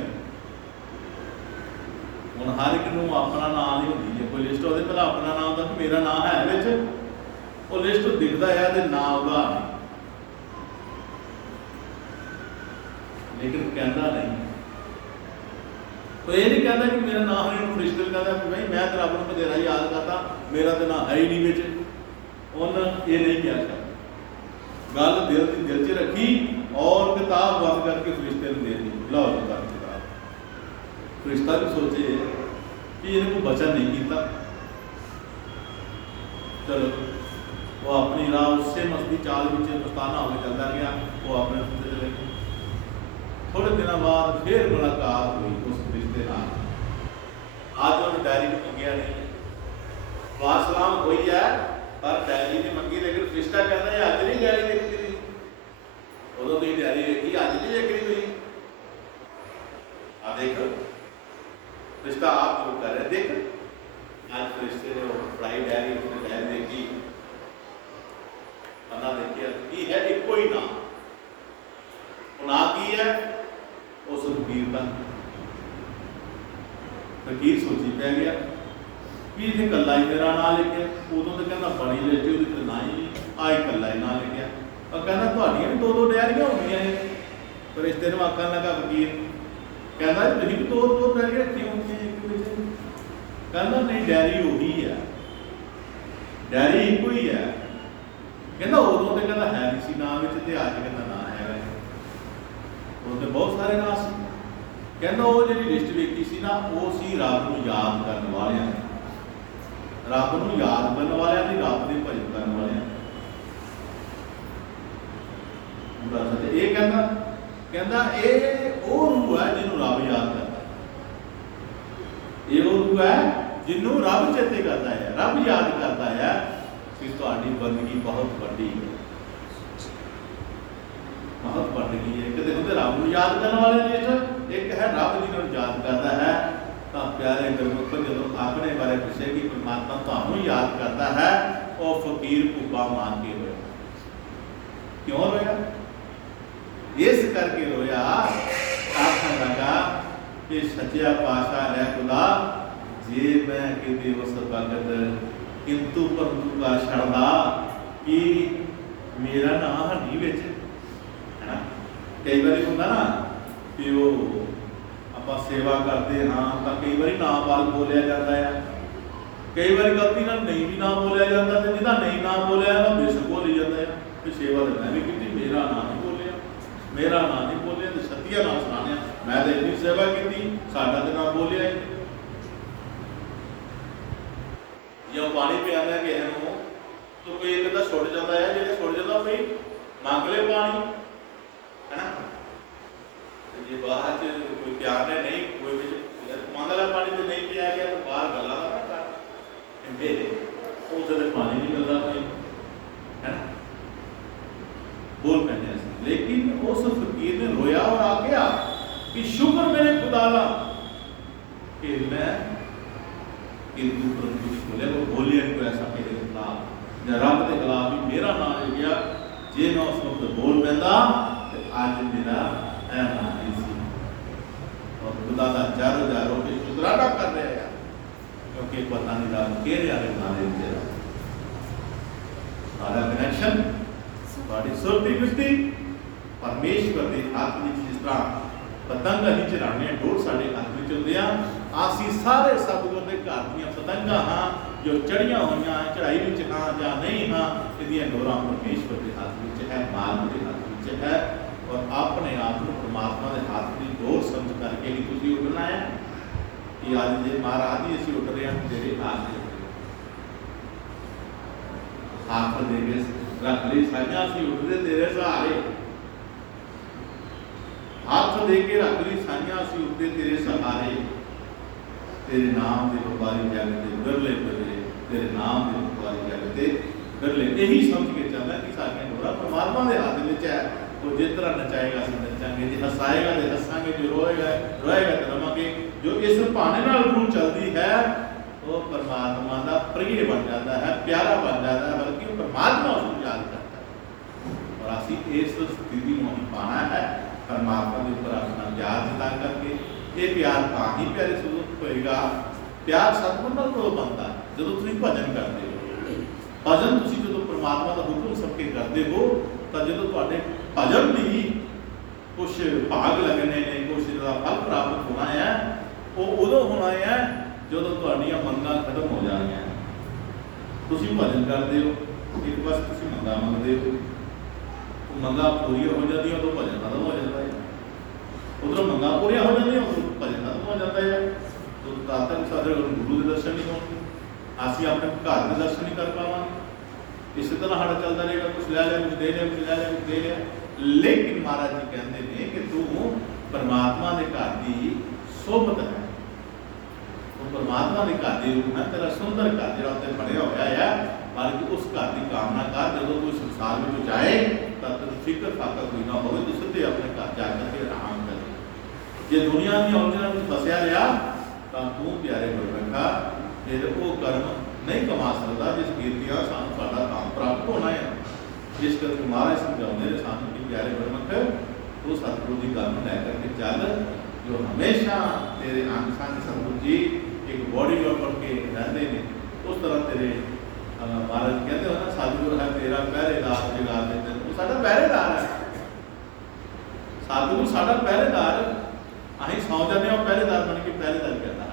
हूँ हर एक नूं अपना नाम नहीं होती है, कोई लिस्ट होती पहला अपना नाम होता कि मेरा नाम है विच, वो लिस्ट दिखता है तो ना होगा, लेकिन कहता नहीं। तो ये नहीं कहता कि मेरा नाम नहीं, फरिश्ते कहता कि भाई मैं तो रब नूं बथेरा याद करता, मेरा तो ना है ही नहीं विच। उन्हें ये नहीं किया, गल दिल च रखी और किताब बंद करके फरिश्ते ने दे दी, लो किताब। फरिश्ता भी सोचे कि इन्हें कोई वचन नहीं किया, चलो वो अपनी राह उससे मस्ती चाल में मस्ताना होकर चलता गया, वो अपने रास्ते चले गए। थोड़े दिनों बाद फिर मुलाकात हुई उस फरिश्ते नाल, आज उन्होंने डायरी को मंगया नहीं, वासलाम हुई है पर डायरी ने मंगी, लेकिन रिश्ता कहता है अज नहीं डायरी देखी थी, उदों तुम डायरी देखी, अज नहीं देखी तुम। आ देख रिश्ता आप जो कर रहे, देख आज रिश्ते ने पढ़ाई डायरी, उसने डायरी देखी, पन्ना देखिए की है एको ही ना, ना की है उस फकीर का। फकीर सोची पै गया भी इतने कला ही मेरा ना लिखिया, उदों तो कहना बड़ी लेटी वो ना ही नहीं, आई कला ही ना लिखिया, और कहना थोड़ियां भी दो दो डायरियां होंदियां ने। पर रिश्ते में आखन लगा फकीर, कहना तुम भी दो दो डायरी रखी होंगी, कहना नहीं डायरी वही है, डायरी एको ही है। कहना उदों तो कहना है नहीं सी नाम में, अज कहना ना है, उन्होंने बहुत सारे नाम से। कहना वो जी लिस्ट वेखी सी ना, वो सी रब को याद करने वाले, रब को याद करने वाले, रब के भजन करने वाले। ये कहना कहना ये वो रूह है जिन्होंने रब याद करता है, ये वो रूह है जिन्होंने रब चेते करता है, रब याद करता है कि तुम्हारी बंदगी बहुत बड़ी है, बहुत बंदगी है। एक देखो रब को याद करने वाले लिस्ट, एक है रब जिन्होंने याद करता है। तो प्यारे गुरमुख जो अपने बारे पूछे कि परमात्मा तुम्हें याद करता है, और फकीर भूपा मान के रोया। क्यों रोया? इस करके रोया, आखन लगा कि सच्चा पातशाह है खुदा, जे मैं कि उस भगत किंतु परंतु का छड़दा कि मेरा नाम हनी विच है ना। कई बार होंगे ना कि वो आप सेवा करते हाँ तो कई बार नाम वाल बोलिया जाता है, कई बार गलती ना नहीं भी नाम बोलिया जाता, तो जिदा नहीं नाम बोलिया तो बेशक बोली जाता है कि सेवा तो मैं भी की, मेरा नाम नहीं बोलिया, मेरा नाम नहीं बोलिया, तो सतिया नाम सुनाने मैं तो इतनी सेवा की, साडा तो नाम बोलिया। जो पानी पियाने किसी तो कोई एक छुट जाता है, जो छुट जाता भाई मंग ले पानी है ना, जे बाहर कोई प्यार ने नहीं कोई मंग ला पानी तो नहीं पिया गया तो बाहर गला ना उसे पानी नहीं मिलता कोई है ना, बोल पैने। लेकिन उस फकीर ने रोया और आ गया कि शुक्र मेरे खुदा दा कि मैं किंतु परंतु बोले वो बोलिए को ऐसा मेरे खिलाफ या रब के खिलाफ भी मेरा नाम ले गया, जे मैं उस वक्त बोल पैदा तो आज मेरा ऐ नाम नहीं सी। और खुदा दा जारो जारो के शुकराना कर रहे हैं क्योंकि पता नहीं रब केड़े वाले नाम दे रहा। सारा कनेक्शन बड़ी सुरती मिस्ती परमेश्वर के हाथ में, जिस तरह पतंग अं चढ़ाने डोर साढ़े हाथ में होंगे, असी सारे सतगुर के घर दियां पतंगा हाँ जो चढ़िया हुई चढ़ाई में हाँ या नहीं हाँ, ये डोर परमेश्वर के हाथ में है, मालिक के हाथ में है। और अपने आप को परमात्मा के हाथ की डोर समझ करके ही तुम उड़ना है कि अज जे महाराज जी असं उड़ रहे हैं तेरे हाथ हाथ दे के रख ली साइया असी उड़ते तेरे सहारे, हाथ दे के रख ली साइया असी उड़ते तेरे सहारे, तेरे नाम के व्यापारी जगते गरले गरले, तेरे नाम के व्यापारी जगते गरले। यही समझ के चलना कि सारियां डोरा परमात्मा के हाथ में है, वो जिस तरह नचाएगा असं नचांगे, जो हसाएगा तो हसांगे, जो रोएगा रोएगा तो रवांगे। जो इस भाने नाल रूह चलती है वो परमात्मा का प्रिय बन जाता है, प्यारा बन जाता है, बल्कि परमात्मा उसको याद करता है। और असी इस स्थिति में ही पाना है, परमात्मा के ऊपर अपना प्यार जता करके। ये प्यार तां ही प्यारे स्वरूप होएगा, प्यार सतगुर नाल तो बनता जो तुम भजन करते हो। भजन तुम जो परमात्मा का हुक्म सबके करते हो तो जो तुहाडे भजन भी कुछ भाग लगने ने, कुछ फल प्राप्त होना है, वो उदों होना है जो तुहाडियां मंगां खत्म हो जाएंगे। तुसीं भजन करते हो, एक पास तुसीं मंगां मंगते हो, मंगां पूरी हो जाती तो भजन खत्म हो जाता है, उधरों मंगां पूरी हो जाती उधर भजन खत्म हो जाता है। तो तद तक साडे गुरु के दर्शन नहीं होंगे, असीं अपने घर के दर्शन नहीं कर पावांगे। इस तरह साडा चलता रहेगा, कुछ ले लिया, कुछ दे लिया, कुछ ले लिया, कुछ दे लिया। लेकिन महाराज जी कहते हैं कि तू परमात्मा के घर की सोबत है, परमात्मा के घर की रूह है, तेरा सुंदर घर जो उत्ते बनया होया है, बल्कि उस घर की कामना कर। जो तू संसार में जाए तो तेन फिक्र फाकर कोई ना हो, तू सीधे अपने घर जा करके आराम कर। जे दुनिया की उलझनों में फसया रहा तो तू प्यारे गुरबखा फिर वो कर्म नहीं कमा सकता जिस कीर्तियां सानू साडा काम प्राप्त होना है। जिस करके महाराज समझाते हैं सानू कि प्यारे गुरबख तो सतगुरु की गल लैकर के चल, जो हमेशा तेरे अंग संग सतगुरु जी एक बॉडी बन के रहते हैं। उस तरह तेरे महाराज कहते हो ना, सतगुरु है तेरा पहरेदार जगा देते, वो साडा पहरेदार है। सतगुरु साडा पहरेदार, अं सौ जाते हैं पहरेदार बन के पहरेदार कहता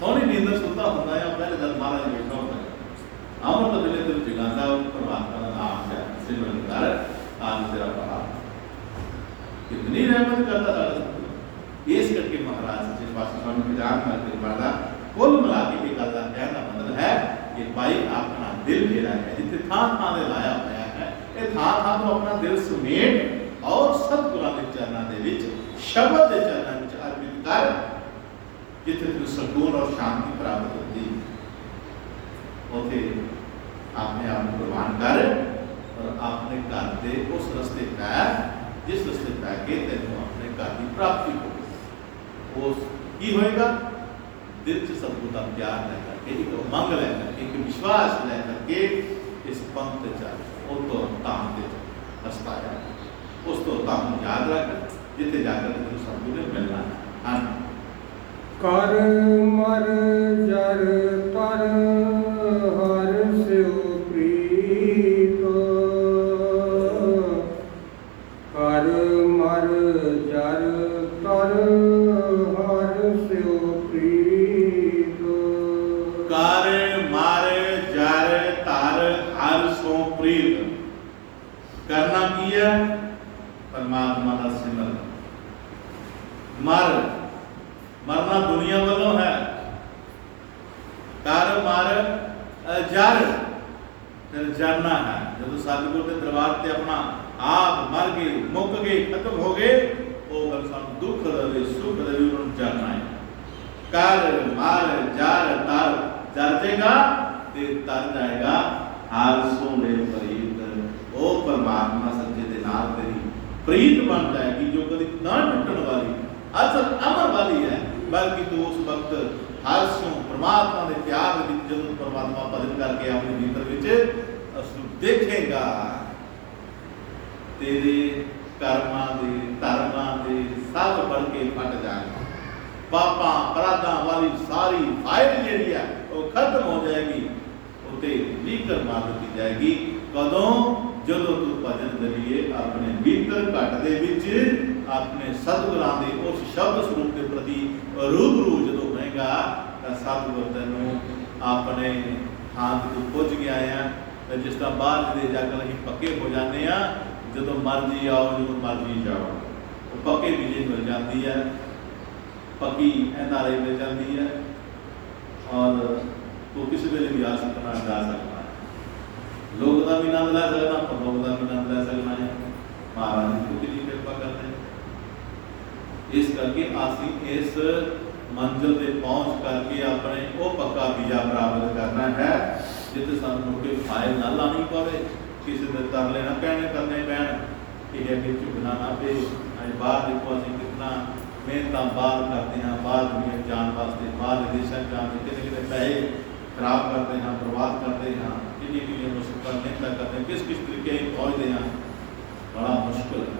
सोहनी नींदर सुता होंगे या पहरेदार महाराज बैठा होता है। अमृत वेले तेरे जगाता परमात्मा का नाम है, सिमरन कर आज तेरा पहाड़ कितनी रहमत करता था। इस करके महाराज सच्चे पातशाह स्वामी विधान करके पढ़ा कुल मिला के एक गल का कहने का मतलब है कि भाई अपना दिल जेड़ा है जिथे थां थां दे लाया होया है, ये थां थां तो अपना दिल समेट और सतगुरां दे चरणों दे विच शब्द के चरणों में अर्पित कर, जिथे तू सुकून और शांति प्राप्त होती उथे अपने आप को कुर्बान कर और अपने घर के उस रस्ते पैर जिस रस्ते पै के तेन अपने घर की प्राप्ति हो। वो की होएगा? दिल च सतगुरु का प्यार लै करके, एक उमंग लै करके, एक विश्वास लै करके इस पंथ च उस तो धाम के रस्ता है। उस तो धाम याद रख जिथे जाकर तेन सतगुरु ने मिलना है। हाँ कर मर जर तर हर सिव प्रीत, कर मर जर तर हर सिव प्रीत, कर मर जर तर हर सो प्रीत। करना की है? परमात्मा का सिमरन। मर मरना दुनिया वालों है, कर मर जर फिर जरना है। जब सतगुरु के दरबार से अपना आप मर गए, मुक गए, खत्म हो गए, वो फिर सानू दुख दे सुख दे उन्होंने जरना है। कर मर जर तर जरजेगा ते तर जाएगा हर सोने प्रीत। वो परमात्मा सच्चे दे नाल तेरी प्रीत बन जाएगी जो कभी ना टूटने वाली असल अमर वाली है। बल्कि तू उस वक्त हर्षों परमात्मा के प्यार जो परमात्मा भजन करके अपने भीतर विच उसको देखेगा, तेरे कर्मां दे धर्मां दे सब बढ़ के फट जाएगा। पापां अपराधां वाली सारी फाइल जी है वो खत्म हो जाएगी, उत्ते लीकर मार दी जाएगी। कदों? जदों तू भजन करिए अपने भीतर घट दे विच अपने सतगुरां दे उस शब्द स्वरूप के प्रति रूबरू जो होएगा तो सतगुर तैनूं अपने हाथ तू पुज गया है। जिस तरह बाहर दे जाकर असीं पक्के हो जाते हैं, जो मर्जी आओ जो मर्जी जाओ, वो पक्के बिजली मिल जाती है, पक्की एनआरआई मिल जाती है और तू किसी वेले भी आ सकना जा सकता है। लोग का भी आनंद लै सकना, पर लोग का भी आनंद लै सकना है। महाराज ने कितनी कृपा करते हैं। इस करके असीं इस मंजिल से पहुँच करके अपने वो पक्का वीजा प्राप्त करना है जिते सानू मुड़ के फाइल ना लानी पवे, किसी के तरले ना कहने करने पैन कि अगे झुकना ना पे। अज बाहर देखो असीं कितना मेहनत बाहर करते हैं, बाहर दुनिया जाने वास्ते, बाहर देशों जाने कितने कितने पैसे खराब करते हैं, बर्बाद करते हैं, कितनी मुश्किल मेहनत करते हैं, किस किस तरीके पहुँचते हैं। बड़ा मुश्किल है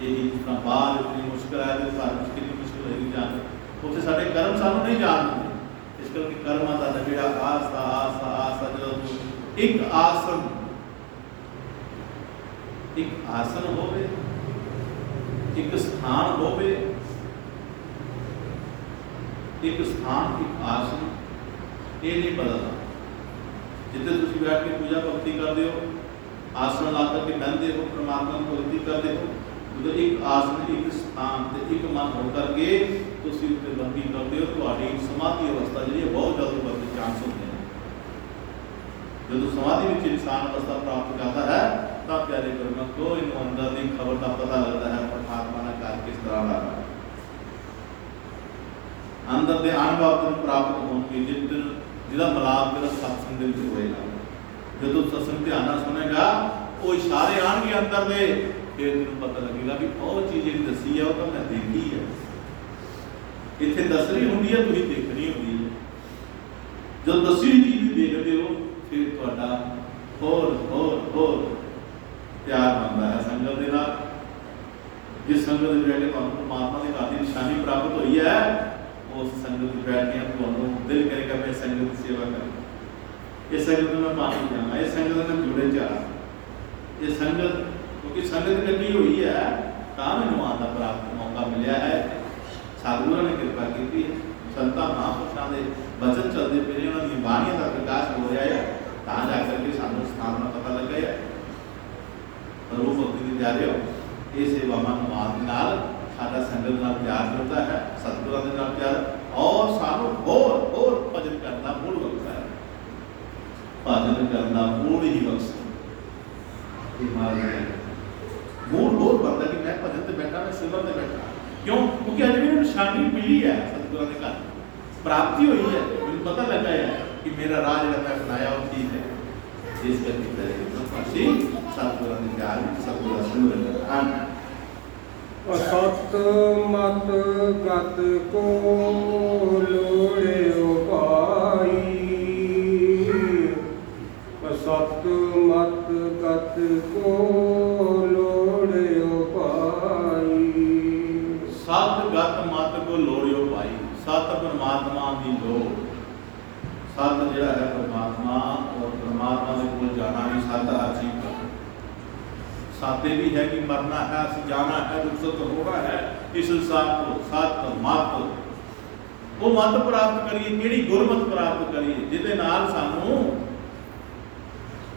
यही जितना बाहर इतनी मुश्किल है तो घर में कितनी मुश्किल होगी जाने उत्थे साढ़े कर्म सानू नहीं जान देते। इस करके कर्मां दा नबेड़ा आस्ता आस्ता आस्ता जो एक आसन होवे, एक स्थान होवे, एक स्थान एक आसन ये नहीं बदलता। जिथे तुसीं बैठ के पूजा भक्ति करते हो, आसन ला करके बहते हो, परमात्मा की भक्ति करते हो, तो एक आसन एक स्थान ते एक मन होकर के तुसीं उत्ते बंदी करते हो, तुहाडी समाधि अवस्था जी बहुत जल्दी बढ़ने चांस होते हैं। जो समाधि में इंसान अवस्था प्राप्त करता है तब प्यारे गुरमुख को इन अंदर की खबर का पता लगता है परमात्मा का कार्य किस तरह रहा है। ਅੰਦਰ ਦੇ ਅਨੁਭਵ ਤੈਨੂੰ ਪ੍ਰਾਪਤ ਹੋਣਗੇ ਜਿਸ ਦਿਨ ਜਿਹਦਾ ਮਿਲਾਪ ਤੇਰਾ ਸਤਸੰਗ ਦੇ ਵਿੱਚ ਹੋਏਗਾ। ਜਦੋਂ ਸਤਸੰਗ ਧਿਆਨ ਨਾਲ ਸੁਣੇਗਾ ਉਹ ਇਸ਼ਾਰੇ ਆਉਣਗੇ ਅੰਦਰ ਦੇ, ਫਿਰ ਤੈਨੂੰ ਪਤਾ ਲੱਗੇਗਾ ਵੀ ਉਹ ਚੀਜ਼ ਜਿਹੜੀ ਦੱਸੀ ਹੈ ਉਹ ਤਾਂ ਮੈਂ ਦੇਖੀ ਹੈ। ਇੱਥੇ ਦੱਸਣੀ ਹੁੰਦੀ ਹੈ, ਤੁਸੀਂ ਦੇਖਣੀ ਹੁੰਦੀ ਹੈ। ਜਦੋਂ ਦੱਸੀ ਹੋਈ ਚੀਜ਼ ਦੇਖਦੇ ਹੋ ਫਿਰ ਤੁਹਾਡਾ ਹੋਰ ਹੋਰ ਹੋਰ ਪਿਆਰ ਬਣਦਾ ਹੈ ਸੰਗਤ ਦੇ ਨਾਲ। ਜਿਸ ਸੰਗਤ ਦੇ ਬੈਠ ਕੇ ਤੁਹਾਨੂੰ ਪਰਮਾਤਮਾ ਦੇ ਘਰ ਦੀ ਨਿਸ਼ਾਨੀ ਪ੍ਰਾਪਤ ਹੋਈ ਹੈ, ਉਸ ਸੰਗਤ ਵਿੱਚ ਬੈਠ ਕੇ ਤੁਹਾਨੂੰ ਦਿਲ ਕਰੇਗਾ ਮੈਂ ਸੰਗਤ ਦੀ ਸੇਵਾ ਕਰਾਂ, ਇਹ ਸੰਗਤ ਨੂੰ ਮੈਂ ਪਾਣੀ ਜਾਣਾ, ਇਹ ਸੰਗਤ ਨਾਲ ਜੁੜੇ ਚਾਹਾਂ, ਇਹ ਸੰਗਤ ਕਿਉਂਕਿ ਸੰਗਤ ਲੱਗੀ ਹੋਈ ਹੈ ਤਾਂ ਮੈਨੂੰ ਆਉਣ ਦਾ ਪ੍ਰਾਪਤ ਮੌਕਾ ਮਿਲਿਆ ਹੈ। ਸਤਿਗੁਰਾਂ ਨੇ ਕਿਰਪਾ ਕੀਤੀ ਹੈ, ਸੰਤਾਂ ਮਹਾਂਪੁਰਸ਼ਾਂ ਦੇ ਬਚਨ ਚੱਲਦੇ ਪਏ ਨੇ, ਉਹਨਾਂ ਦੀਆਂ ਬਾਣੀਆਂ ਦਾ ਪ੍ਰਕਾਸ਼ ਹੋ ਰਿਹਾ ਹੈ, ਤਾਂ ਜਾ ਕਰਕੇ ਸਾਨੂੰ ਸਥਾਨ ਦਾ ਪਤਾ ਲੱਗਾ ਹੈ। ਰੂਪ ਭਗਤੀ ਦੇ ਪਿਆਰੇ ਹੋ, ਇਹ ਸੇਵਾਵਾਂ ਨੂੰ ਨਾਲ ਸਾਡਾ ਸੰਗਤ ਨਾਲ ਪਿਆਰ ਜੁੜਦਾ ਹੈ, ਸਤਿਗੁਰਾਂ ਦੇ ਨਾਲ ਪਿਆਰ, ਔਰ ਸਾਨੂੰ ਹੋਰ ਹੋਰ ਭਜਨ ਕਰਨ ਦਾ ਮੂਲ ਬਖਸ਼ਦਾ ਹੈ। ਭਜਨ ਕਰਨ ਦਾ ਮੂਲ ਹੀ ਬਖਸ਼ਦਾ ਇਹ ਮਾਰਗ ਮੂਲ ਹੋਰ ਬਣਦਾ ਕਿ ਮੈਂ ਭਜਨ ਤੇ ਬੈਠਾ, ਮੈਂ ਸਿਮਰਨ ਤੇ ਬੈਠਾ। ਕਿਉਂ? ਕਿਉਂਕਿ ਅੱਜ ਮੈਨੂੰ ਨਿਸ਼ਾਨੀ ਮਿਲੀ ਹੈ, ਸਤਿਗੁਰਾਂ ਦੇ ਘਰ ਪ੍ਰਾਪਤੀ ਹੋਈ ਹੈ, ਮੈਨੂੰ ਪਤਾ ਲੱਗਾ ਹੈ ਕਿ ਮੇਰਾ ਰਾਹ ਜਿਹੜਾ ਮੈਂ ਬਣਾਇਆ ਉਹ ਠੀਕ ਹੈ। ਇਸ ਕਰਕੇ ਅਸੀਂ ਸਤਿਗੁਰਾਂ ਦੇ ਪਿਆਰ ਵਿੱਚ ਸਤਿਗੁਰਾਂ ਸਿਮਰਨ ਹਾਂ। ਸਤ ਮਤ ਗਤ ਕੋ ਲੋੜਿਓ ਭਾਈ, ਸਤ ਮਤ ਗਤ ਕੋ ਲੋੜਿਓ ਭਾਈ। ਸਤ ਗਤ ਮਤ ਕੋ ਲੋੜਿਓ ਭਾਈ। ਸਤ ਪਰਮਾਤਮਾ ਦੀ ਲੋੜ, ਸਤ ਜਿਹੜਾ ਹੈ ਪਰਮਾਤਮਾ, ਔਰ ਪਰਮਾਤਮਾ ਦੇ ਕੋਲ ਜਾਣਾ ਵੀ ਸਤ ਹਰ ਚੀਜ਼ ਦਾ ਸਾਤੇ ਵੀ है कि मरना है, जाना है, दुख होना है इस संसार को। सत मत, वो मत प्राप्त करिए, किहड़ी गुरमत प्राप्त करिए जिहदे नाल सानू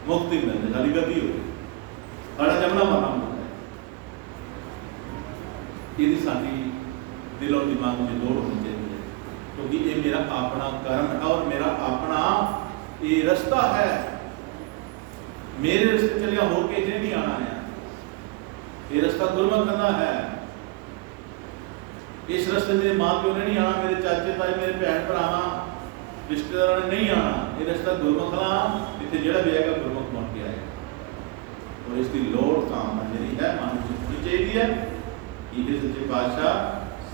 मुक्ति मिलदी, साडी गति हो, साडा जमना मरना मुक्ता है। इहदी साडी दिलों दिमाग में दौड़ होनी चाहिए है, क्योंकि ये मेरा अपना कर्म है और मेरा अपना ये रास्ता है। मेरे रास्ते चलिया होके इन्हें नहीं आना है, ये रास्ता गुरमत करना है। इस रास्ते मेरे माँ प्यो ने नहीं आना, मेरे चाचे ताए मेरे भैन भरावां रिश्तेदारों ने नहीं आना, ये रास्ता गुरमुख का इतने जोड़ा भी आएगा गुरमुख बन के आएगा। और इसकी लोड़ काम जी है मन चुकनी चाहिए है कि ये सच्चे पातशाह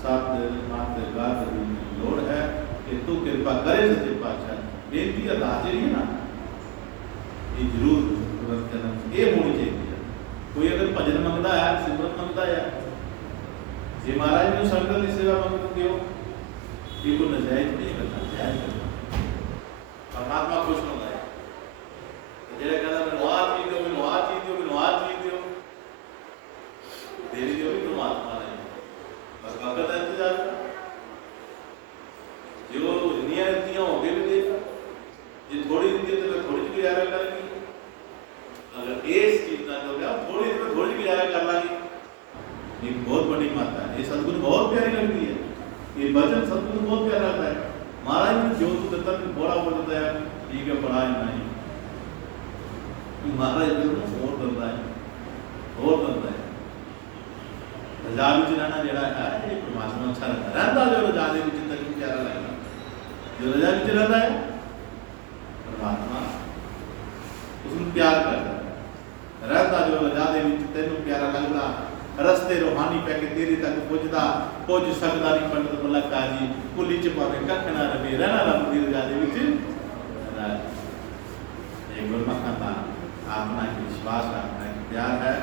सत मत गत की लोड़ है कि तू कृपा करे सच्चे पातशाह। बेनती अरदास जी है ना, ये जरूर ये होनी चाहिए। कोई अगर भजन मंगता है, सिमरन मंगता है, जे महाराज मैंने संगत की सेवा मंगते हो, ये कोई नजायज नहीं करना, जायज करना। परमात्मा खुश होता है। जेड़ा कहता मैंने आ चीज दो, मैंने आ चीज दो, मैंने आ चीज दो, दे दियो भी परमात्मा ने, बस वक्त का इंतजार कर। जो दुनिया दियां हो गए भी देख, जे थोड़ी दी तो थोड़ी सी गुजारा करेंगे, अगर इस चीज का जो है थोड़ी गुजारा कर लागी। एक बहुत बड़ी माता है, ये सतगुरु बहुत प्यारी लगती है, ये भजन सतगुरु बहुत प्यारा लगता है। महाराज ने जो तू दत्ता में बोला बोलता है ठीक है, बड़ा ही नहीं महाराज और दंदा है, और दंदा है। रजा विच रहना जड़ा है ये परमात्मा अच्छा लगता है, रहता जो रजा दे विच तक प्यारा लगता, जो रजा विच रहता है परमात्मा उसमें प्यार करता है। रहता जो रजा दे विच तेनू प्यारा लगता, रस्ते रूहानी पै के तेरे तक पुजदा, पुज सकदा नहीं पंडित मलका जी, कुली च पावे कख ना रवे, रहना रब दी रजा दे विच। एक गुरमखा का अपना एक विश्वास रखना एक प्यार है,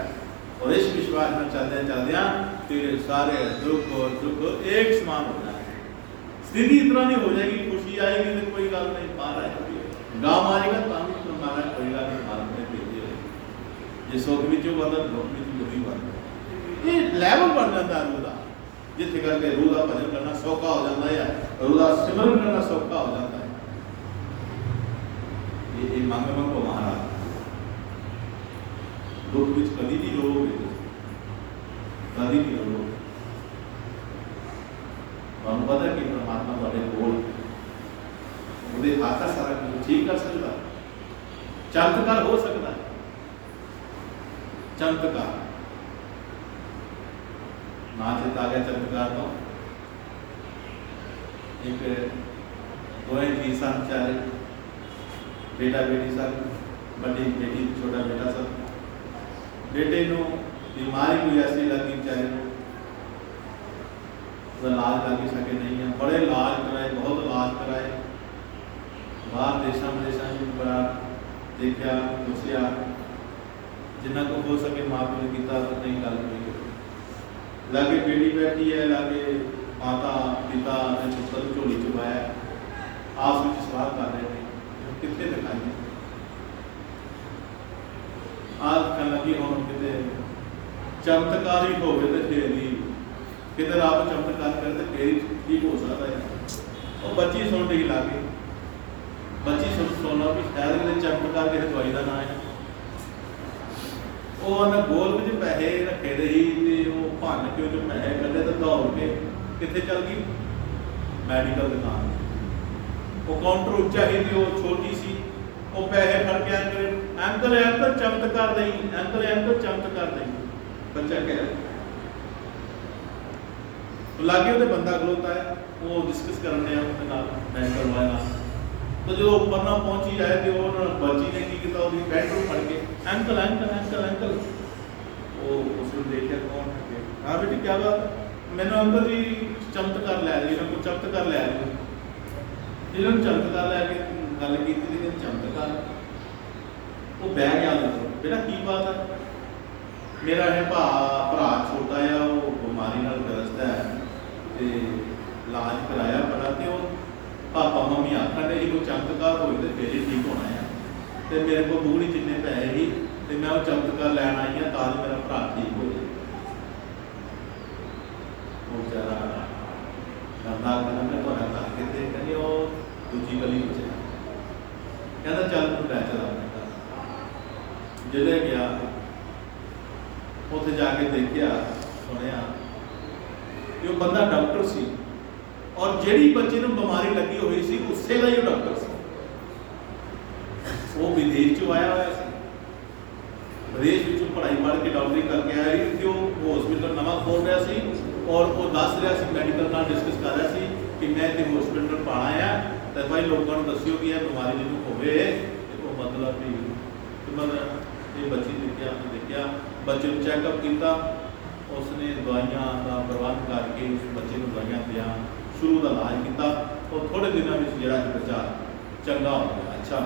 और इस विश्वास में चलते चलदियां तेरे सारे दुख और सुख एक समान हो जाएंगे। स्थिति इतना नहीं हो जाएगी, खुशी आएगी तो कोई गल नहीं, महाराज गाँव आएगा तो भी महाराज कोई गल नहीं, मार में भेजे जे सुख विच बनदा दुख विच वही बनदा। ये लैवल बन जाता है रूह का, जिथे करके रूह का भजन करना सौखा हो जाता है, रूह का सिमरन करना सौखा हो जाता है। ये मंग मंगो महाराज दुख विच कभी नहीं रोगे, कभी नहीं रोगे। तुहानू पता कि परमात्मा तुहाडे कोल ਉਹਦੇ ਹੱਥ सारा कुछ ठीक कर सकता, चमत्कार हो सकता है, चमत्कार ना चित आ गया चमत्कार तो एक दोए जी सन चारे बेटा बेटी सन, बड़ी बेटी छोटा बेटा सन। बेटे को बीमारी कोई ऐसी लगी बेचारे को इलाज लग सके नहीं है, बड़े इलाज कराए, बहुत इलाज कराए, बाहर देशों विदेशों में बड़ा देखा पुछया, जिन्ना को हो सके माँ प्यो ने किया नहीं गल कोई। लागे बेटी बैठी है, लागे माता पिता ने पुत्र झोली चुकाया, आपस में सवाल कर रहे थे कितने दिखाई आज कह लगी हम कितने चमत्कार ही हो गए तो फिर ही किधर आप चमत्कार करते फिर ठीक हो सकता है। और बच्ची सुन रही लागे, बच्ची सुनना भी शायद कितने चमत्कार किसी दवाई का ना है। वो गोल में पैसे रखे रही तो भन के जो पैसे कटे तो दौड़ के कितने चल गई मैडिकल दुकान। वो काउंटर उच्चा ही थी, वो छोटी सी, वो पैसे फड़ के एंकल एंकल चमत्कार नहीं, एंकल एंकल चमत्कार नहीं। बच्चा कह तो लागे वो बंदा खलोता है, वो डिस्कस करने बैंकर वाला। तो जो ऊपर ना पहुंची जाए तो बच्ची ने की किया, पैंट फड़ के एंकल एंकल एंकल एंकल। वो उसने देखा कौन है, हाँ बेटी क्या बात, मैंने अंकल जी चमत्कार लै रही, कुछ चमत्कार लै रही, जिन्होंने चमत्कार लैके गल की चमत्कार। वो बह गया बेटा की बात है, मेरा है भरा छोटा है, वो बीमारी ग्रस्त है, इलाज कराया बड़ा, तो पापा मम्मी आखन डे कोई चमत्कार हो तो फिर ही ठीक होना है, तो मेरे को बूढ़ी जिन्ने पैसे ही तो मैं वो चमत्कार लैन आई हाँ ताज मेरा भरा ठीक हो जाए। वो बेचारा कहता मैं थोड़ा घर के कहनी वो दूजी गली में कहता चल तू लै चल अपने घर। जिले गया उत्थे जाके देखिया सुनिया कि वो बंदा डॉक्टर सी, और जेड़ी बच्चे को बीमारी लगी हुई सी उससे का ही डॉक्टर सी। वो विदेश चो आया हुआ सी, विदेश में पढ़ाई पढ़ के डॉक्टरी करके आया ही, कि वो हॉस्पिटल नवा खोल रहा सी, और वो दस रहा सी मैडिकल नाल डिस्कस कर रहा सी कि मैं इतने हॉस्पिटल पाना है, तो भाई लोगों को दस्यो कि यह बीमारी जिन्होंने होवे तो मतलब भी ये बच्ची देखा बच्चे को चैकअप किया, उसने दवाइयां का प्रबंध करके उस बच्चे को दवाइयां दिया, शुरू का इलाज किया, और थोड़े दिनों में जो बच्चा चंगा हो गया, अच्छा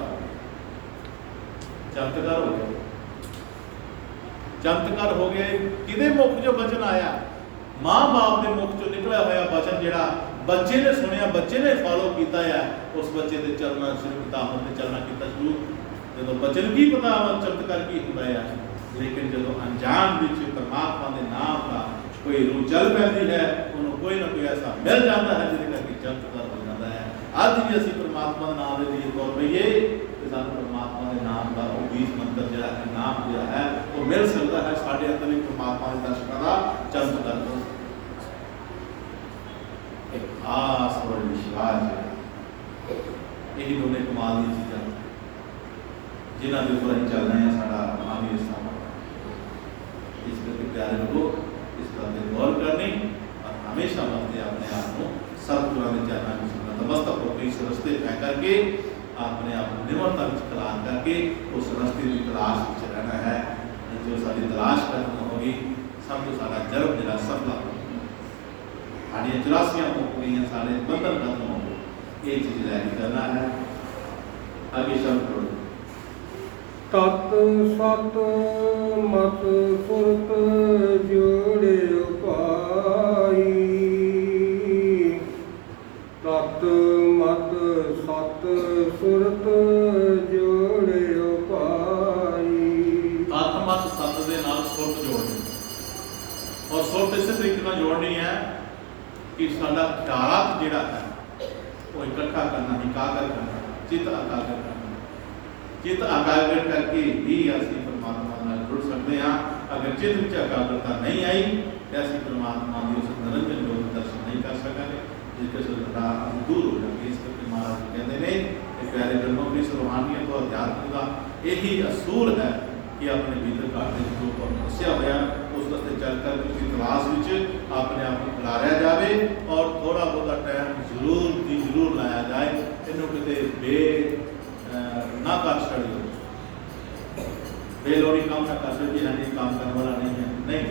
चमत्कार हो गया। चमत्कार हो गए कि मुख जो वचन आया, माँ बाप के मुख चो निकला हुआ वचन जोड़ा बच्चे ने सुनिया, बच्चे ने फॉलो किया है, उस बच्चे ने चलना शुरू किया, हमने चलना किया शुरू। जो बच्चे की पता चमत्कार की होता है, लेकिन जो अनजान परमात्मा के नाम का कोई रूह चल पैती है, उन्होंने कोई ना कोई ऐसा मिल जाता है जिसका कि चमत्कार हो जाता है। अज भी असी परमात्मा के नाम के लिए तौर पईए तो सानू परमात्मा के नाम का वो 20 मंत्र जो नाम जो है वो मिल सकता है, साढ़े अंदर भी परमात्मा के दर्शकों का चमत्कार हो। एक खास और विश्वास है, यही दोनों कमाल की चीज़ां जिन्हों के ऊपर चल रहे हैं, साड़ा महावीर साहब इस करके प्यारे लोगों इस बात पर गौर करनी, और हमेशा वास्ते अपने आप को सतगुरां के चरणों में नतमस्तक होकर इस रस्ते तय करके अपने आप को निम्रता में कलान करके उस रस्ते की तलाश में रहना है। जो साड़ी तलाश खत्म होगी सब तो सारा जन्म जरा सफल हो, साड़ियाँ 84 हो गई, सारे बंधन खत्म हो गए, ये चीज़ लैके करना है। आगे शब्द करो तत् सत मत सुरत जोड़े पाई, तत् मत सत सुरत जोड़े पाई। तत् मत सत दे नाल सुरत जोड़नी, और सुरत इस तरीके नाल जोड़नी है कि साडा ख्यालात जिहड़ा है वो इकट्ठा करना, एकाग्र करना, चित्त एकाग्र करना। चित्त एकाग्र करके ही असी परमात्मा नाल जुड़ सकते हैं। अगर चित्त में एकाग्रता नहीं आई तो असी परमात्मा की उस निरंजन योग दर्शन नहीं कर सकेंगे, जिसके सुधा दूर हो जाएगी। इस करके महाराज कहते हैं कि प्यारे ब्रह्मों की रूहानियत और अध्यात्म का यही असूल है कि अपने भीतर घाटे जो समस्या होया उस रस्ते चलकर उसकी तलाश में अपने आप को खिलाया जाए, और थोड़ा बहुत टाइम जरूर दी सोचो कि हाँ जी काम करने वाला नहीं है, नहीं,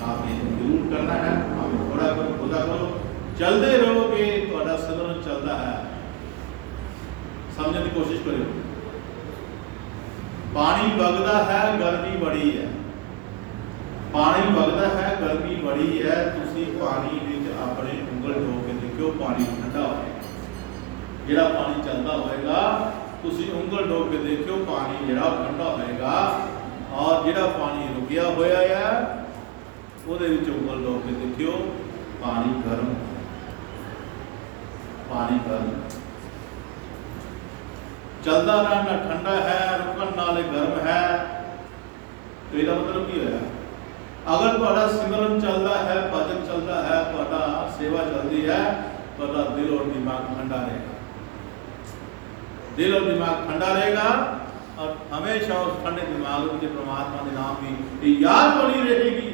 काम ये जरूर करना है। आप थोड़ा करो, खुदा करो, चलते रहोगे तो सिमरन चलता है। समझने की कोशिश करो। पानी वगदा है, गर्मी बड़ी है, पानी वगदा है, गर्मी बड़ी है, तुसी पानी विच अपने उंगल डो के देखियो, पानी ठंडा होएगा। जिहड़ा पानी चलता होएगा तुसी उंगल डो के देखियो, पानी जिहड़ा ठंडा होएगा। और जिहड़ा पानी रुकिया होया है ਉਹਦੇ ਵਿੱਚ ਉਂਗਲ ਡੋ के देखियो, पानी गर्म, पानी गर्म चलता रहना ठंडा है, रुकन नाले गर्म है। तो इसका मतलब की होया, अगर तुहाडा सिमरन चलता है, भजन चलता है, तुहाडा सेवा चलती है, तुहाडा दिल और दिमाग ठंडा रहेगा, दिल और दिमाग ठंडा रहेगा। और हमेशा उस ठंडे दिमाग में परमात्मा के नाम की याद बनी रहेगी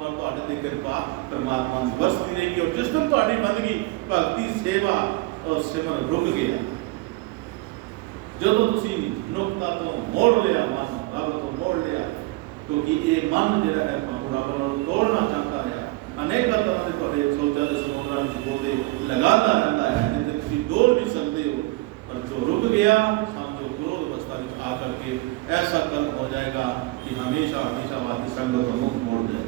और तुहाडे ते कृपा परमात्मा की वरसती रहेगी। और जिस दिन तुहाडी बंदगी, भगती, सेवा और सिमरन रुक गया, ਜਦੋਂ ਤੁਸੀਂ ਨੁਕਤਾ ਤੋਂ ਮੋੜ ਲਿਆ, ਮਨ ਰੱਬ ਤੋਂ ਮੋੜ ਲਿਆ, ਕਿਉਂਕਿ ਇਹ ਮਨ ਜਿਹੜਾ ਹੈ ਰੱਬ ਨੂੰ ਤੋੜਨਾ ਚਾਹੁੰਦਾ ਹੈ। ਅਨੇਕਾਂ ਤਰ੍ਹਾਂ ਦੇ ਤੁਹਾਡੇ ਸੋਚਾਂ ਦੇ ਸਮੁੰਦਰਾਂ ਵਿੱਚ ਬੋਲਦੇ ਲਗਾਤਾ ਰਹਿੰਦਾ ਹੈ, ਜਿੱਥੇ ਤੁਸੀਂ ਡੋਲ ਵੀ ਸਕਦੇ ਹੋ। ਪਰ ਜੋ ਰੁਕ ਗਿਆ, ਸਮਝੋ ਕ੍ਰੋਧ ਅਵਸਥਾ ਵਿੱਚ ਆ ਕਰਕੇ ਐਸਾ कर्म हो जाएगा कि हमेशा हमेशा वादी संगत को मुख मोड़ दे।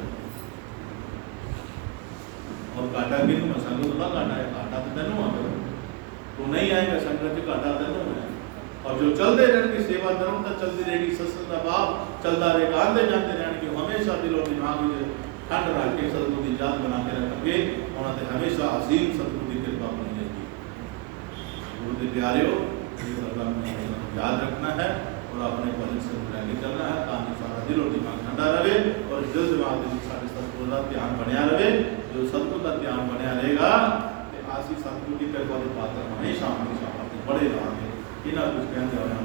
और घाटा भी मैं संगत ना घाटा है, घाटा तो तेनू आ, तो नहीं आएगा संगत से, घाटा तेनू है। और जो चलते रहेंगे, सेवा धर्म तक चलती रहेगी, सत्संग का भाव चलता रहेगा, आते जाते रहेंगे, हमेशा दिल और दिमाग में ठंड रख के सतगुरु की याद बना के रखेंगे, उन्होंने हमेशा असीम सतगुरु की कृपा बनी रहेगी। गुरु के प्यारे हो, याद रखना है और अपने भजन से लेके चलना है, ताकि सारा दिल और दिमाग ठंडा रहे और दिल दिमाग में सारे सतगुरु का ध्यान बनया रहे। जो सतगुरु का ध्यान बनया रहेगा तो आसी सतगुरु की कृपा के पात्र हमेशा हमेशा बड़े रहेंगे। इन्हें कुछ कहते हैं।